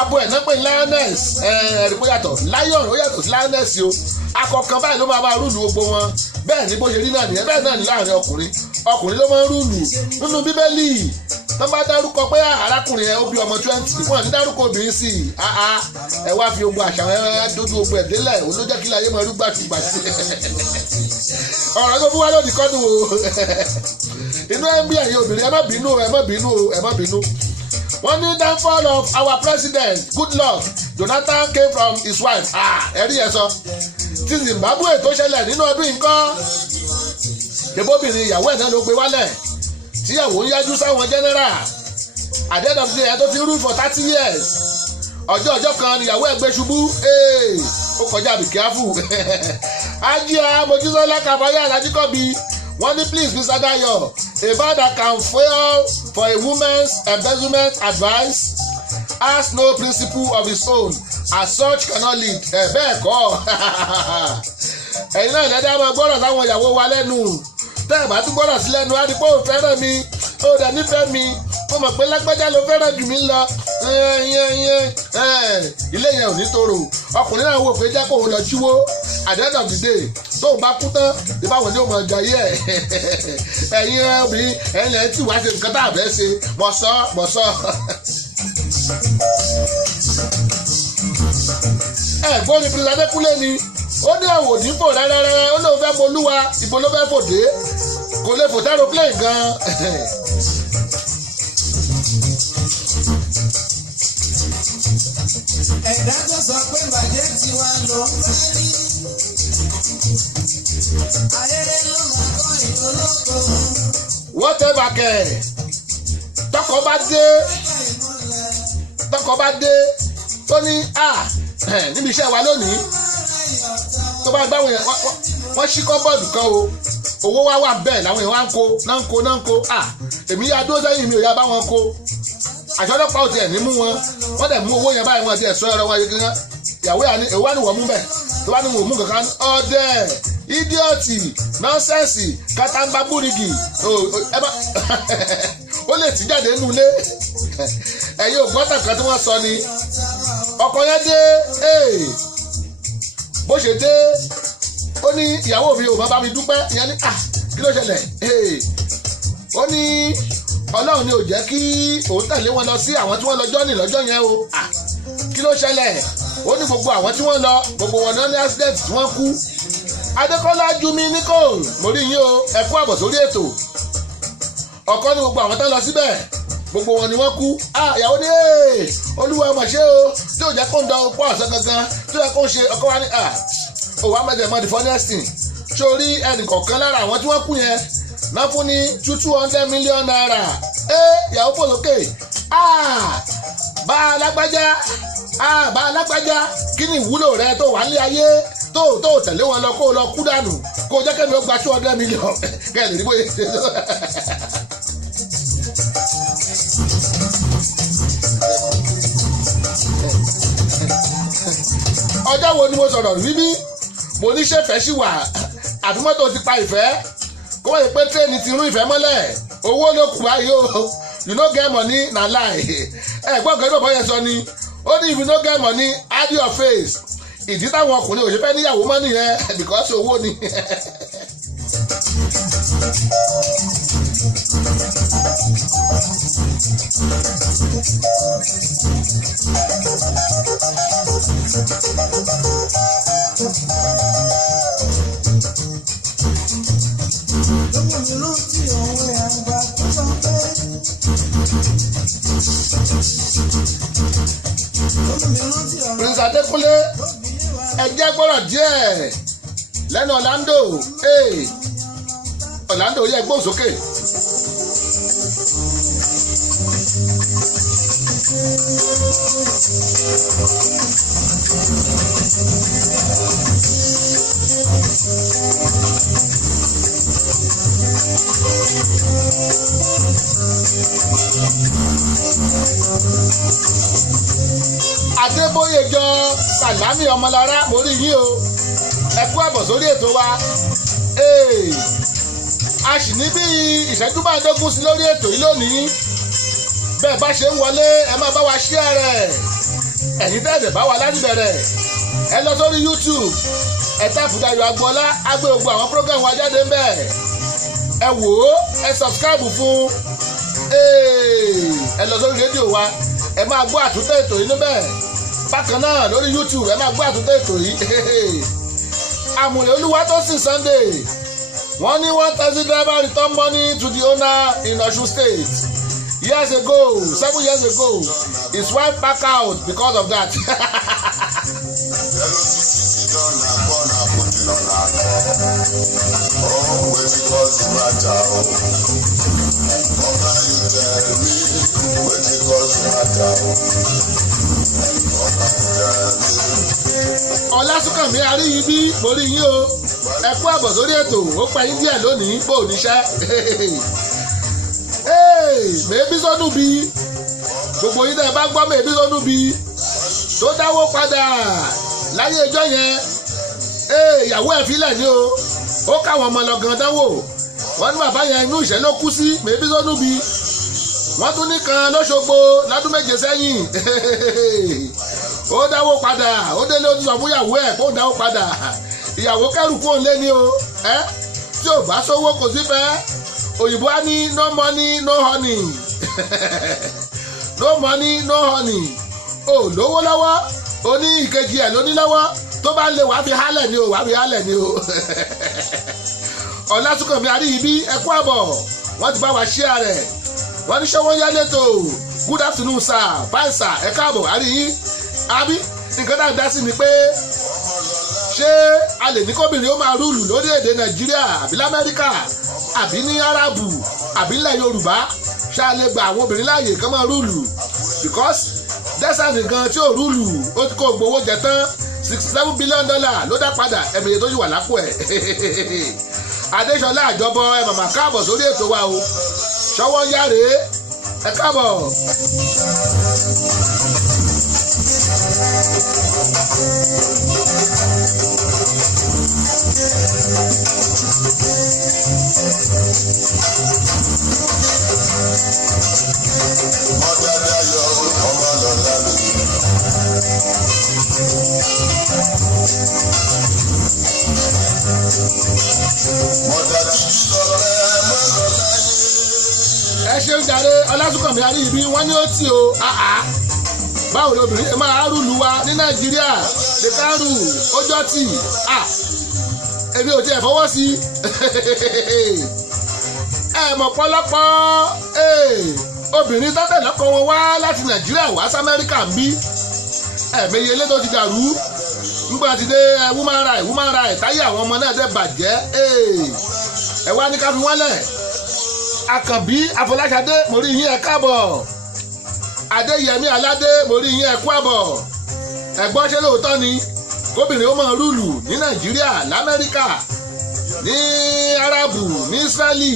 abo ẹ̀ náà pé ní lioness ẹ̀rí pé yàtọ̀ lion ó yàtọ̀ sí lioness o akọ kan báyìí ló máa rúlù gbogbo wọn bẹ́ẹ̀ ni bó ṣe rí náà nìyẹn bẹ́ẹ̀ náà ní láàrin ọkùnrin ló máa ń rúlù nínú bíbélì tó bá dárúkọ pé arákùnrin ẹ ó bí ọmọ 20 fún àti dárúkọ obìnrin sí ẹ wá fi ogun àṣà ẹ dojú ogun ẹ délẹ̀ òun ló jẹ́ kí láyé máa rúgbà tùgbà sí ọ̀rọ̀ tó fún wa lónìí kọ́dù o inú ẹ ń bí ẹ̀yin obìnrin ẹ má bínú wọ́n ní downfall of our president Goodluck Jonathan came from his wife ẹ̀rí ẹ̀ sọ ti Zimbabwe tó ṣẹlẹ̀ nínú ọdún yìí kọ́ ṣebóbìnrin ìyàwó ẹ̀ náà ló gbé wálẹ̀ tíyàwó ń yájú sáwọn general at the end of the day ẹ tó ti rule for 30 years ọjọ́ kan níyàwó ẹ̀ gbé ṣubú ó kọjá be careful ajá Mojísọ́lá Kàfáyà Alájíkọ́bí wọ́n ní please Mr. Dayo a man that can fail for a woman's embezzlement advice has no principle of his own as such cannot lead bẹ́ẹ̀ kọ́ ẹ̀yin náà lẹ́dá máa gbọ́dọ̀ sáwọn ìyàwó wa lẹ́nu tẹ́ ẹ̀ bá tún gbọ́dọ̀ sí lẹ́nu á di pé ó fẹ́ràn mi ó dẹ̀ nífẹ̀ẹ́ mi ó mọ̀ pé lágbájá ló fẹ́ràn jù mí lọ ilé yẹn ò ní tòrò ọkùnrin náà wò pé jẹ́ kó òun lọ jíwó at the end of the day tóun bá kú tán ìbáwọn ni ó mọ ọjà yẹ ẹ̀yin obìnrin ẹ̀yin ẹ̀ tí wàá ṣe nǹkan tá a fẹ́ ṣe mọ̀sọ́ ẹ̀gbọ́n ní Prince Adékúnlé ni ó ní àwò nípò rẹ́rẹ́rẹ́ ó lóun fẹ́ bolúwa ìbò ló fẹ́ fòdé kò lè fò aeroplane gan. ẹ̀dá tó sọ pé bàjẹ́ tiwa ló ń fẹ́ rí ayẹyẹ ló máa kọ́ ìdólógbò. wọ́n tẹ́ bàkẹ́ tọkọ bá dé tó ní níbi iṣẹ́ wa lónìí tó bá gbáwọn yẹn wọ́n ṣí kọ́bọ̀dù kan o owó wá wà bẹ́ẹ̀ làwọn èèyàn wá ń kó èmi yá dúró sẹ́yìn mi ò yá bá wọn kó àṣọ ọlọ́pàá ò tiẹ̀ ní mú wọ́n dẹ̀ mú owó yẹn báyìí wọn ti ẹ̀ sọ ẹ̀rọ wọn yẹn kíkan ìyàwó yà ní èwo wá ní wọ́n mú bẹ́ẹ̀ tó bá ní wọ́n mú kankan ọdẹ ídíọ̀tì nọ́nsẹ̀nsì kátàmbá búrigì ó lè tí jáde nínú ilé ẹ̀yin ògbọ́tà kan tí wọ́n sọ ni ọkọ yẹn dé bó ṣe dé ó ní ìyàwó mi ò bá mi dúpẹ́ ìyẹn ní kí ló ṣẹlẹ̀ ó ní Ọlọ́run ni ò jẹ́ kí òun tẹ̀lé wọn lọ sí àwọn tí wọ́n lọ jọ́nì lọ́jọ́ yẹn o kí ló ṣẹlẹ̀ ó ní gbogbo àwọn tí wọ́n lọ gbogbo wọn náà ní accident tí wọ́n kú Adékọ́lá Jumi Nicole mo rí yín o ẹ kú àbọ̀ sórí ètò ọkọ ní gbogbo àwọn tó lọ síbẹ̀ gbogbo wọn ni wọ́n kú ìyàwó ní olúwa ọmọ ṣé o tí ò jẹ́ kó ń dán pọ̀ ọ̀sán gangan tí ó yẹ kó ń ṣe ọkọ wa ní òwò amẹ́jẹ̀mọ́ the funniest thing sórí ẹnì kọ̀ọ̀kan lára àwọn tí wọ́n kú yẹn náà fún ní 200 million naira ìyàwó pò lókè bá alágbájá kí ni ìwúlò rẹ tó wà nílé ayé tó tẹ̀lé wọn lọ kó lọ kú dànù kó jẹ́ kẹ́mi ó gba 200 million kẹ́lẹ̀ ní bóyá ṣe tó. ọjọ́ wo ni mo sọ̀rọ̀ níbí mo ní ṣèfẹ́ sí wà àbí mọ́tò ti pa ìfẹ́ kó wọ́n yẹ pé tírẹ́ẹ̀nì ti rún ìfẹ́ mọ́lẹ̀ owó ló kù báyìí o you no get money na lie ẹ̀gbọ́n kan ìbọn yẹn sọ ni ó ní if you no get money hide your face ìdí táwọn ọkùnrin ò ṣe fẹ́ níyàwó mọ́ nìyẹn because owó ni. Prince Adékúnlé ẹ jẹ́ gbọ́rọ̀ díẹ̀ lẹ́nu Orlando Orlando yẹ gbóhùn sókè. Adébóyèjọ Sàlámì Ọmọlára mo rí yín o ẹ kú àbọ̀ sórí ètò wa. A sì ní bí ìṣẹ́jú márùndógún sí lórí ètò yìí lónìí. Bẹ́ẹ̀ bá ṣe ń wọlé ẹ máa bá wa share rẹ̀. Ẹ̀yin tẹ́lẹ̀ bá wa láti bẹ̀rẹ̀ ẹ lọ sórí YouTube ẹ táàpù Dayọ̀ Agboola á gbé gbogbo àwọn program wa jáde ńbẹ̀. Ẹ wò ó ẹ subscribe fún ẹ lọ sórí rédíò wa ẹ máa gbọ́ àtúntẹ̀ ètò yìí níbẹ̀. Bákan náà lórí YouTube ẹ máa gbọ́ àtúntẹ̀ ètò yìí. Àmùrè Olúwatósìn Sunday wọ́n ní 1,000 driver return money to the owner in Osun State 7 years ago his wife back out because of that. Ọlásùnkànmí Aríyìbí mo rí yín o ẹ kú àbọ̀ sórí ètò ó pẹ́ yín díẹ̀ lónìí bó o níṣẹ́. Mèébí sọ́nù bí gbogbo yín náà bá gbọ́ mèébí sọ́nù bí tó dáwó padà láyé ẹjọ́ yẹn ìyàwó ẹ̀ fílẹ̀ ní o ó káwọn ọmọ lọ gan dánwò wọ́n ní bàbá yẹn inú ìṣẹ́ ló kú sí mèébí sọ́nù bí wọ́n tún ní kan lọ́ṣogbo lọ́dún méje sẹ́yìn ó dáwó padà ó délé ó ti sọ fún ìyàwó ẹ̀ kó dáwó padà ìyàwó kẹrù kó lé ní o tí ò bá sówó kò sí fẹ́ òyìnbó á ní no money no honey no money no honey ò lówó lọ́wọ́ ó ní ìkejì ẹ̀ ló ní lọ́wọ́ tó bá lè wàá fi hálẹ̀ ni o wàá fi hálẹ̀ ni o. Ọlásùnkànmí Aríyìbí ẹ kú àbọ̀ wọ́n ti bá wa share rẹ̀ wọ́n ní ṣọwọ́ yá lẹ́tọ̀ good afternoon sir bye sir ẹ káàbọ̀ àríyìn àbí nǹkan náà dá sí ni pé ṣé a lè ní kóbìnrin ó máa rúùlù lórílẹ̀‐èdè Nàìjíríà àbí l'Amẹ́ríkà àbí ní Árábù àbí nílẹ̀ Yorùbá ṣá lè gba àwọn obìnrin láàyè kán máa rúùlù because dẹ́sà nìkan tí ò rúùlù ó ti kó gbowó jẹ tán $67 billion ló dá padà ẹ̀mẹ̀yẹ tó yìí wà lápò ẹ̀. Adéṣọlá Àjọbọ ẹ màmá káàbọ̀ sórí ètò wa o ṣọwọ́ yáre ẹ káàbọ̀. Ẹ ṣeun jàre Ọlásùnkànmí Aríyìbí wọ́n ní ó tì o báwo ni obìnrin máa rúlu wa ní Nàìjíríà lè ká rù ọjọ́ tì èmi ò tiẹ̀ fọwọ́ sí ẹ mọ̀ pọ́lọ́pọ́ obìnrin tọ́tẹ̀ lọ́kọ wọn wá láti Nàìjíríà wá sí Amẹ́ríkà ń bí ẹ̀mẹyẹ ilé tó ti dàrú nígbà tí dé woman right táyé àwọn ọmọ náà dẹ̀ bàjẹ́ ẹ wá ní ká fi wọ́n lẹ̀. Àkànbí Afọláṣadé mo rí yín ẹ káàbọ̀ Adéyẹmí Aládé mo rí yín ẹ kú àbọ̀ ẹ̀gbọ́n ṣé lóòótọ́ ni kóbìnrin ó máa rúùlù ní Nàìjíríà l'Amẹ́ríkà ní Árábù ní Ísírẹ́lì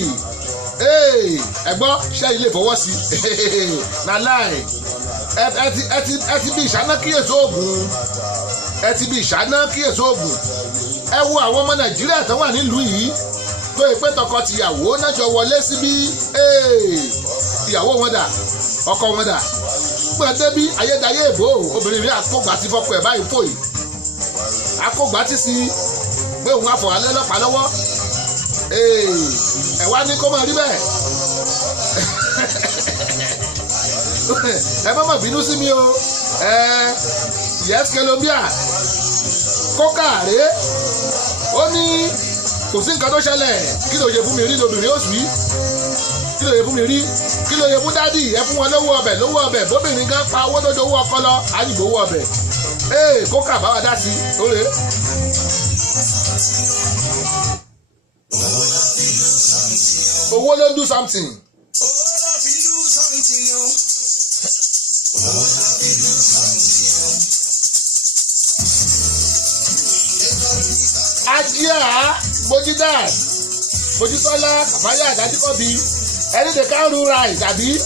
ẹ̀gbọ́n ṣé ilé ìfọwọ́ sí na láì ẹ ti bí ìṣáná kíyèsí oògùn ẹ ti bí ìṣáná kíyèsí oògùn ẹ wo àwọn ọmọ Nàìjíríà tó wà nílùú yìí tó ìpè tọkọ-tìyàwó náà jọ wọlé síbí ìyàwó wọn dà ọkọ wọn dà gbọ́n débi ayédáyé èbó obìnrin mi àkógbà tí fọkọ ẹ̀ báyìí fò yìí àkógbà tí sí pé òun afọ alẹ́ lọ́pàá lọ́wọ́ ẹ̀ wá ní kó máa rí bẹ́ẹ̀ ẹ má má bínú sí mi o yes Colombia kókà rèé ó ní kò sí nǹkan tó ṣẹlẹ̀ kí ló yẹ fún mi rí lóbìnrin ó sì kí ló yẹ fún mi rí kí ló yẹ fún dádì ẹ fún wọn lówó ọbẹ̀ bóbìnrin gan pa owó tó jọ owó ọkọ lọ àyìnbó owó ọbẹ̀ kókà bá wa dá sí lóore. owó ló do something. Ajia Mojidat Mojisola Kafaya Adadikobi any they can rule right abi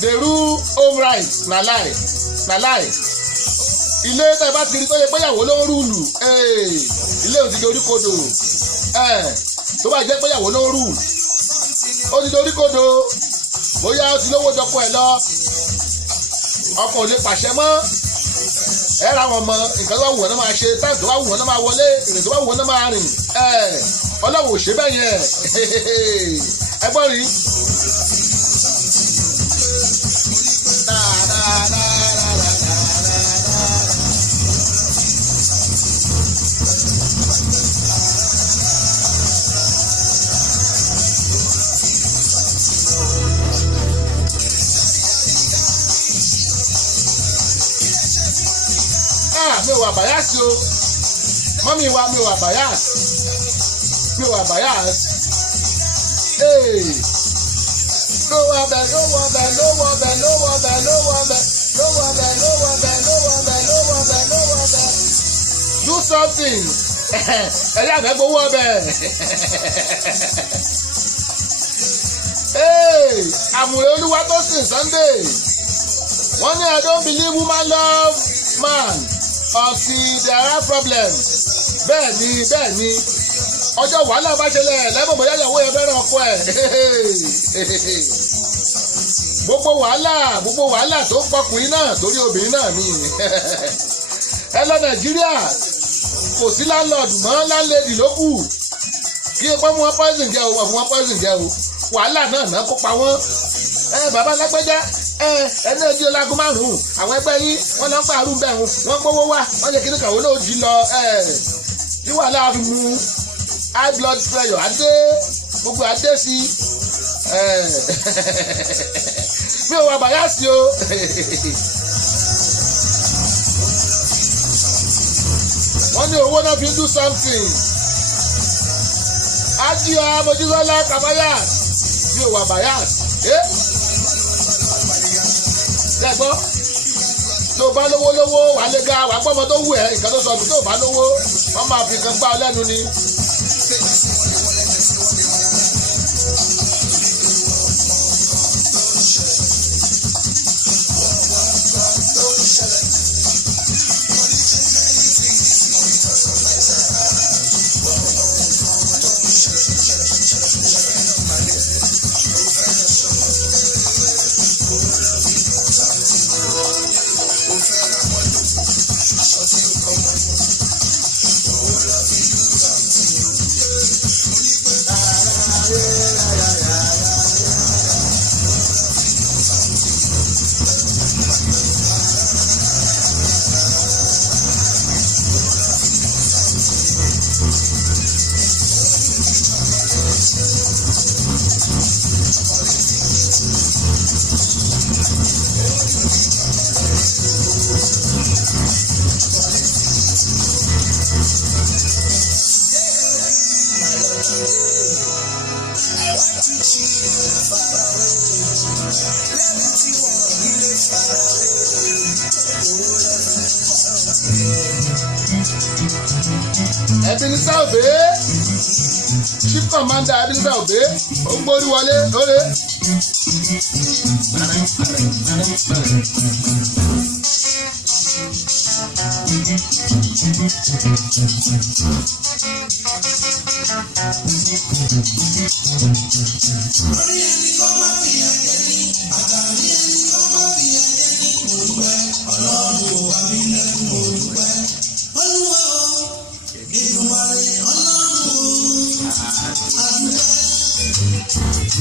they rule home right na lie ilé tẹ́ bá ti rí tó yẹ pé ìyàwó ló ń rúùlù ilé ò ti dorí kodò tó bá jẹ́ pé ìyàwó ló ń rúùlù ó ti dorí kodò bóyá ó ti lówó jọpọ ẹ lọ ọkọ ò lè pàṣẹ mọ́ ẹ ra wọn mọ nǹkan tó bá wù wọn náà máa ṣe táìmù tó bá wù wọn náà máa wọlé ìrìn tó bá wù wọn náà máa rìn ọlọ́wọ́ ò ṣe bẹ́ẹ̀ yẹn ẹ gbọ́ rí. Mi ò wà bias o mọ́mí wa mi ò wà bias do something ẹ̀yà àgbẹ̀ gbowó ọbẹ̀ àmùrè olúwa tó sìn Sunday wọ́n ní I don't believe woman love man until there are problems bẹ́ẹ̀ ni ọjọ́ wàhálà bá ṣẹlẹ̀ lẹ́mọ̀ bóyá ìyàwó yẹn fẹ́ràn ọkọ ẹ̀ gbogbo wàhálà tó ń pọkùnrin náà torí obìnrin náà ni ẹ lọ Nàìjíríà kò sí láńlọ́ọ̀dù mọ́ láńlẹ́dì ló kù kí ẹ pọ́n mú wọn poison jẹ o fún wọn poison jẹ o wàhálà náà kó pa wọ́n bàbá lágbẹ́já ẹni ojú ọlágún márùn-ún àwọn ẹgbẹ́ yín wọ́n lọ ń pààrọ̀ bẹ́ẹ̀ wọ́n gbówó wá wọ́n lè kí ní kàwé náà jí lọ tí wàhálà fi mu high blood pressure adé gbogbo adé sí mi ò wà bàyà sí o. wọ́n ní owó náà fi do something Ajia Mojisola Kafaya mi ò wà bàyà lẹ́gbọ́n tó bá lówó wà lé ga wà gbọ́mọ tó wù ẹ́ nǹkan tó sọ tó bá lówó wọ́n máa fi kan gbá ọ lẹ́nu ni. Ebenezer Obey Chief Commander Ebenezer Obey ó ń gbórí wọlé lórí.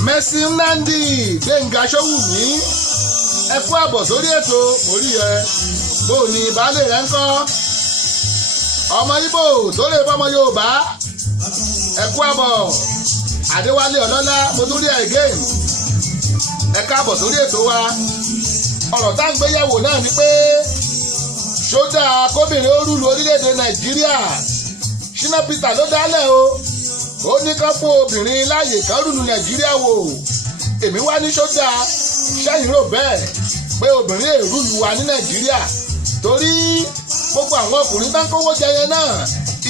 Mercy Nnamdi Gbénga Ṣówùmí ẹ kú àbọ̀ sórí ètò orí ẹ bó ní baálé rẹ ń kọ́ ọmọ Ìgbò tó lè fọmọ Yorùbá ẹ kú àbọ̀ Adéwálé Ọlọ́lá mo tún rí ẹ again ẹ káàbọ̀ sórí ètò wa ọ̀rọ̀ tá à ń gbéyẹ̀wò náà ni pé ṣódà kóbìnrin ó rúlu orílẹ̀-èdè Nàìjíríà Shina Peter ló dálẹ̀ o ó ní ká fún obìnrin láàyè kan rúlu Nàìjíríà wò èmi wá ní sójà ṣẹ́yìn rò bẹ́ẹ̀ pé obìnrin èrúlu wa ní Nàìjíríà torí gbogbo àwọn ọkùnrin bá ń kówó jẹ yẹn náà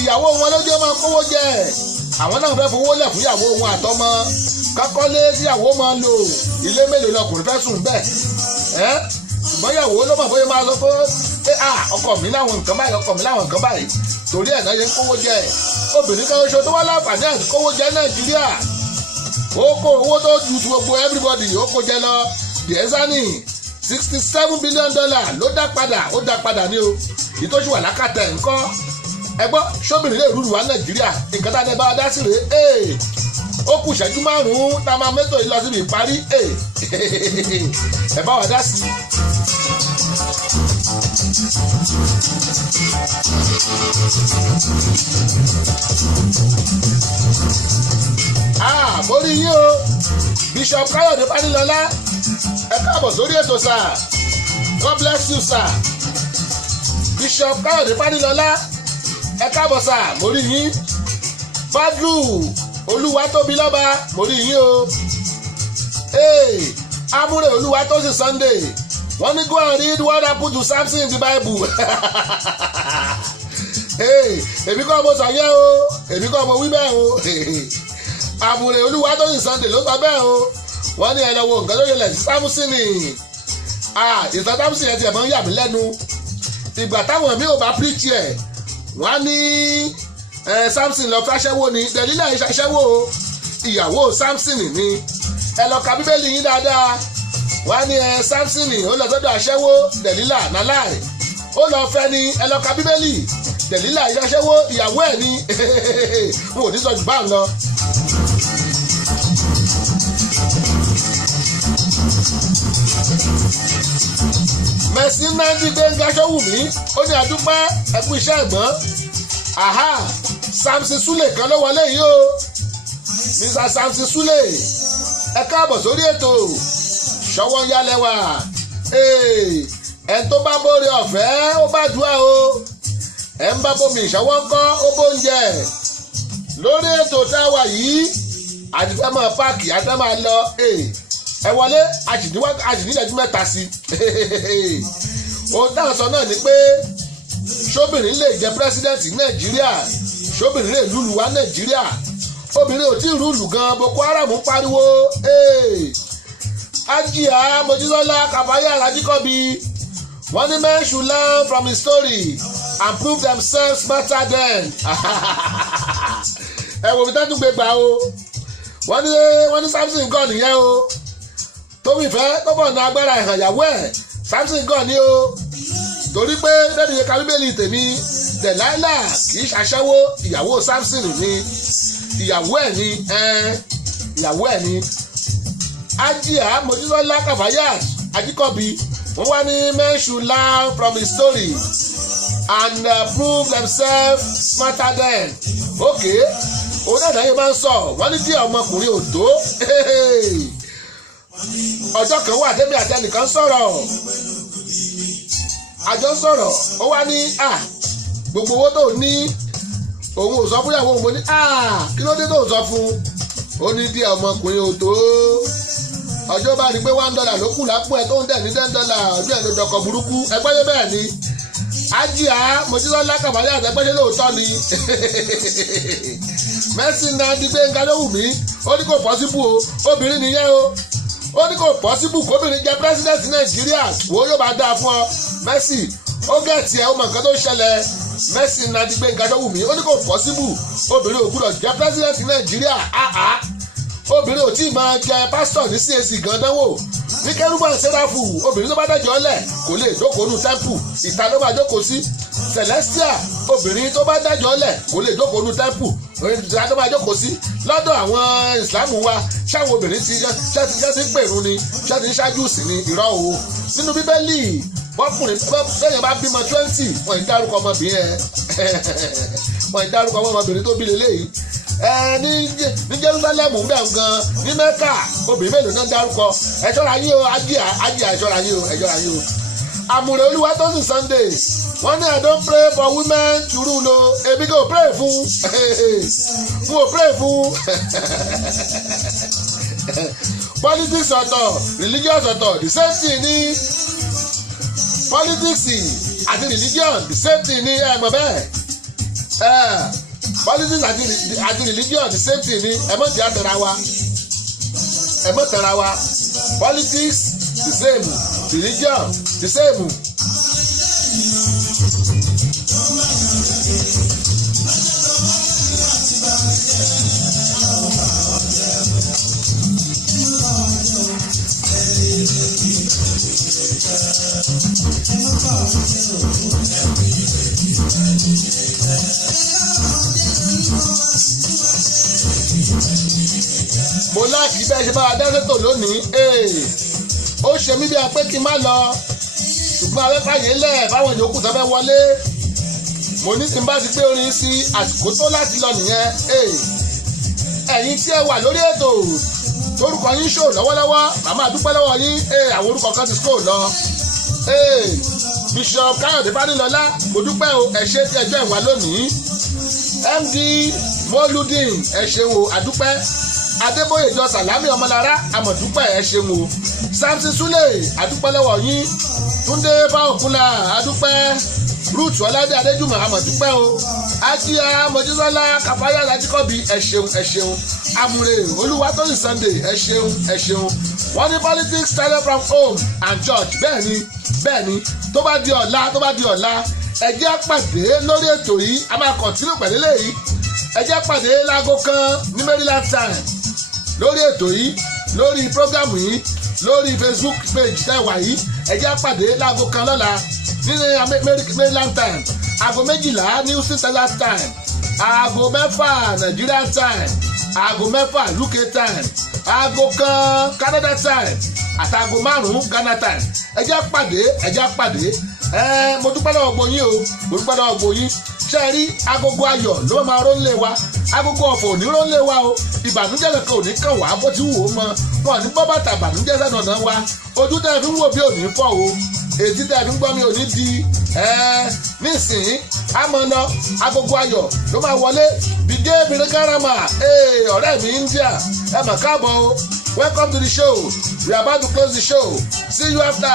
ìyàwó wọn lójú máa kówó jẹ àwọn náà fẹ́ fowó lẹ̀ fún ìyàwó wọn àtọmọ kákọ́lé tíyàwó máa lò ilé mélòó lọkùnrin fẹ́ sùn bẹ́ẹ̀ ṣùgbọ́n ìyàwó ló mọ̀ bóyá máa sọ pé ọkọ mi láwọn nǹkan báyìí ọkọ mi láwọn nǹkan báyìí torí ẹ̀ náà yẹn kówó jẹ obìnrin kan ṣoṣo tó wá láǹfààní àti kówó jẹ Nàìjíríà ó kó owó tó ju ti gbogbo everybody ó kó jẹ lọ Diezani $67 billion ló dá padà ní o ìtọ́jú wà lákàtà ẹ̀ ńkọ́ ẹgbọ́n sóbìnrin lè rúru wá Nàìjíríà nǹkan tá a dẹ bá dá sí rèé ó kù ìṣẹ́jú 5 tá a máa mẹ́tò yìí lọ síbi ìparí ẹ bá wa dá sí. Mórí yín o Bishop Káyọ̀dé Fánílọ́lá ẹ káàbọ̀ sórí ètò sir God bless you sir Bishop Káyọ̀dé Fánílọ́lá ẹ káàbọ̀ sir mórí yín Badru Olúwatóbilọ́ba mórí yín o Amúre Olúwatósìn Sunday wọ́n ní go and read what happened to Samson in the Bible èmi kọ́ mo sọ yẹ́ o èmi kọ́ mo wí bẹ́ẹ̀ o Amúre Olúwatósìn Sunday ló sọ bẹ́ẹ̀ o wọ́n ní ẹ lọ wo nǹkan tó yẹlẹ̀ sí Samson ìtàn Samson yẹn tiẹ̀ máa ń yà mí lẹ́nu ìgbà táwọn mi ò bá preach ẹ̀ wọ́n ní Samson lọ fáṣẹ́wó ni Delilah ìṣàṣẹ́wó ìyàwó Samson ni ẹ lọ ka Bíbélì yín dáadáa wọ́n ní Samson ó lọ sọ́dọ̀ aṣẹ́wó Delilah nàláì ó lọ fẹ́ ni ẹ lọ ka Bíbélì Delilah ìṣàṣẹ́wó ìyàwó ẹ̀ ni wọn ò ní sọ jù báà lọ. Mercy Nandi Gbénga Ṣówùmí ó ní àdúpẹ́ ẹkú iṣẹ́ ẹ̀gbọ́n Samson Sule kan ló wọlé yìí o Mr. Samson Sule ẹ káàbọ̀ sórí ètò ṣọwọ́ yálẹ́wà ẹni tó bá bóre ọ̀fẹ́ ó bá dùá o ẹ ń bá bomi ìṣọwọ́ ńkọ́ ó bóúnjẹ lórí ètò tá a wà yìí àti fẹ́ mọ̀ páàkì àti fẹ́ máa lọ ẹ wọlé àṣìníṣẹ́jú 3 sí ohun táwọn sọ náà ni pé ṣóbìnrin lè jẹ pírẹsidẹ́ǹtì Nàìjíríà ṣóbìnrin lè lùlù wá Nàìjíríà obìnrin ò tí ì rúlù gan Boko Haram pariwo Ajia Mojísọ́lá Kàfáyà Alájíkọ́bí wọ́n ní men should learn from his story and prove themselves smarter than ẹ wò mí tẹ́tù gbé gbà o wọ́n ní Samson gan nìyẹn o tóbi fẹ́ tó bọ̀ ní agbára ẹ̀hàn ìyàwó ẹ̀ Samson gan ni o torí pé lẹ́nu yẹn ka Bíbélì tèmi Delilah kì í ṣaṣẹ́wó ìyàwó Samson ni ìyàwó ẹ̀ ni Ajia Mojísọ́lá Kàfáyà Ajíkọ́bí wọ́n wá ní men should learn from his story and prove themselves smarter than okay òun náà dáyé máa ń sọ wọ́n ní díẹ̀ ọmọkùnrin ò tó ọjọ́ kan wà débi àtẹnìkan sọ̀rọ̀ àjọ sọ̀rọ̀ ó wá ní gbogbo owó tó ní òun ò sọ fún ìyàwó òun mo ní kí ló dé tó sọ fún ó ní díẹ̀ ọmọkùnrin ò tó ọjọ́ bá rí pé $1 ló kù lápò ẹ̀ tó ń dẹ̀ ní $10 ọdún ẹ̀ ló dọ̀kọ̀ burúkú ẹgbẹ́ yẹn bẹ́ẹ̀ ni Ajia Mojísọ́lá Kàfáyà àtẹ́gbẹ́sẹ̀ lóòótọ́ ni Mercy Nandi Gbénga Ṣówùmí ó ní kò pọ́síbù o obìnrin nìyẹn o ó ní kò pọ́síbù kóbìnrin jẹ́ pírẹ́sídẹ̀ntì Nàìjíríà wo yóò bá dáa fún ọ Mercy ó gẹ̀ẹ́tì ẹ̀ ó mọ nǹkan tó ṣẹlẹ̀ Mercy Nandi Gbénga Ṣówùmí ó ní kò pọ́síbù obìnrin ò gbúdọ̀ jẹ́ pírẹ́sídẹ̀ntì Nàìjíríà obìnrin ò tí ì máa jẹ pásítọ̀ ní CAC gan dánwò ní Kérúbù Séráfù obìnrin tó bá dájọ́ lẹ̀ kò lè jókòó nù tẹ́ḿpù ìta ló máa jókòó sí Celestia obìnrin tó bá dájọ́ lẹ̀ kò lè jókòó nù tẹ́ḿpù ìta ló máa jókòó sí lọ́dọ̀ àwọn ìsìlámù wa ṣáwọn obìnrin ti ń pèrú ni ṣé ti ń ṣáájú sí ni irọ́ o nínú Bíbélì bọ́kùnrin bẹ́ẹ̀ bá bímọ 20 wọ́n ń dárúkọ ọmọbìnrin wọ́n ń dárúkọ ọmọbìnrin tó bí lélẹ́yìí ní Jerusalem bẹ́ẹ̀ gan ní Mẹ́kà obìnrin mélòó náà dárúkọ ẹ̀ṣọ́ra yín o Ajia ẹ̀ṣọ́ra yín o Amúre Olúwatósìn Sunday wọ́n ní I don't pray for women to rule o èmi kò pray fún n ò pray fún politics ọ̀tọ̀ religious ọ̀tọ̀ the same thing ní politics àti religion the same thing ní ẹ̀mọ̀ bẹ́ẹ̀ politics àti religion the same thing ní ẹ̀mọ̀ tí a tẹ̀ra wa ẹ̀mọ̀ tẹ̀ra wa politics the same religion the same. mo láàkì bẹ́ẹ̀ ṣe bá wa dẹ́sẹ̀tò lónìí ó ṣe mí bí a pé kí n má lọ ṣùgbọ́n afẹ́fàyè lẹ̀ báwọn yòókù tó fẹ́ wọlé mo ní tí n bá ti gbé orin sí àsìkò tó láti lọ nìyẹn ẹ̀yin tí ẹ wà lórí ètò torúkọ yín ṣò lọ́wọ́lọ́wọ́ màmá dúpẹ́ lọ́wọ́ yín àwọn orúkọ kan ti skó lọ Bishop Káyọ̀dé Fádélọlá mo dúpẹ́ o ẹ ṣé tí ẹjọ́ ìwà lónìí MD Moludin ẹ ṣeun o àdúpẹ́ Adébóyè jọ Sàlámì Ọmọlára àmọ̀dúpẹ́ ẹ ṣeun o Samson Sule àdúpẹ́ lọ́wọ́ yín Túndé Báòkúnlá àdúpẹ́ Ruth Ọládé Adéjùmọ̀ àmọ̀dúpẹ́ o Ajíá Mojísọ́lá Kàfáyà Lájíkọ́bí ẹ ṣeun Amúre Olúwatóyìn Sunday ẹ ṣeun wọ́n ní politics started from home and church bẹ́ẹ̀ ni tó bá di ọ̀la ẹ jẹ́ pàdé lórí ètò yìí a máa kọ̀ntínú pẹ̀lú eléyìí ẹ jẹ́ pàdé láago kan ní Maryland time lórí ètò yìí lórí prógámù yìí lórí Facebook page tẹ́wà yìí ẹ jẹ́ pàdé láago kan lọ́la ní Maryland time aago 12 ní Houston Standard time aago 6 Nigeria time aago 6 UK time aago kan Canada time àtàgò 5 Ghana time ẹ jẹ́ pàdé mo dúpẹ́ lọ́wọ́ gbòyìn o mo dúpẹ́ lọ́wọ́ gbòyìn ṣe rí agogo ayọ̀ ló máa ró lé wa agogo ọ̀fọ̀ ò ní ró lé wa o ìbànújẹ́ kankan ò ní kàn wá bó ti wù ó mọ wọn ní bọ́ bàtà ìbànújẹ́ sẹ́nà wa ojú tẹ́ fi ń wò bí ò ní fọ́ o ètí tẹ́ fi ń gbọ́ mi ò ní di nísìnyí amọ̀nà agogo ayọ̀ ló máa wọlé bìdé bìrìkáràmà ọ̀rẹ́ mi India ẹ mà káàbọ̀ o. Welcome to the show. We are about to close the show. See you after.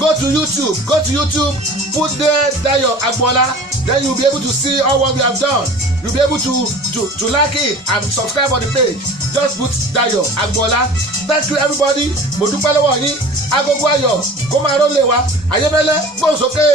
Go to YouTube. Put there Dayo Agbola. Then you'll be able to see all what we have done. You'll be able to like it and subscribe on the page. Just put Dayo Agbola. Thank you everybody. Mo dúpẹ́ lọ́wọ́ yín. Agogo ayọ̀ kó máa rólé wa. Ayébẹ́lẹ́ gbóhùn sókè.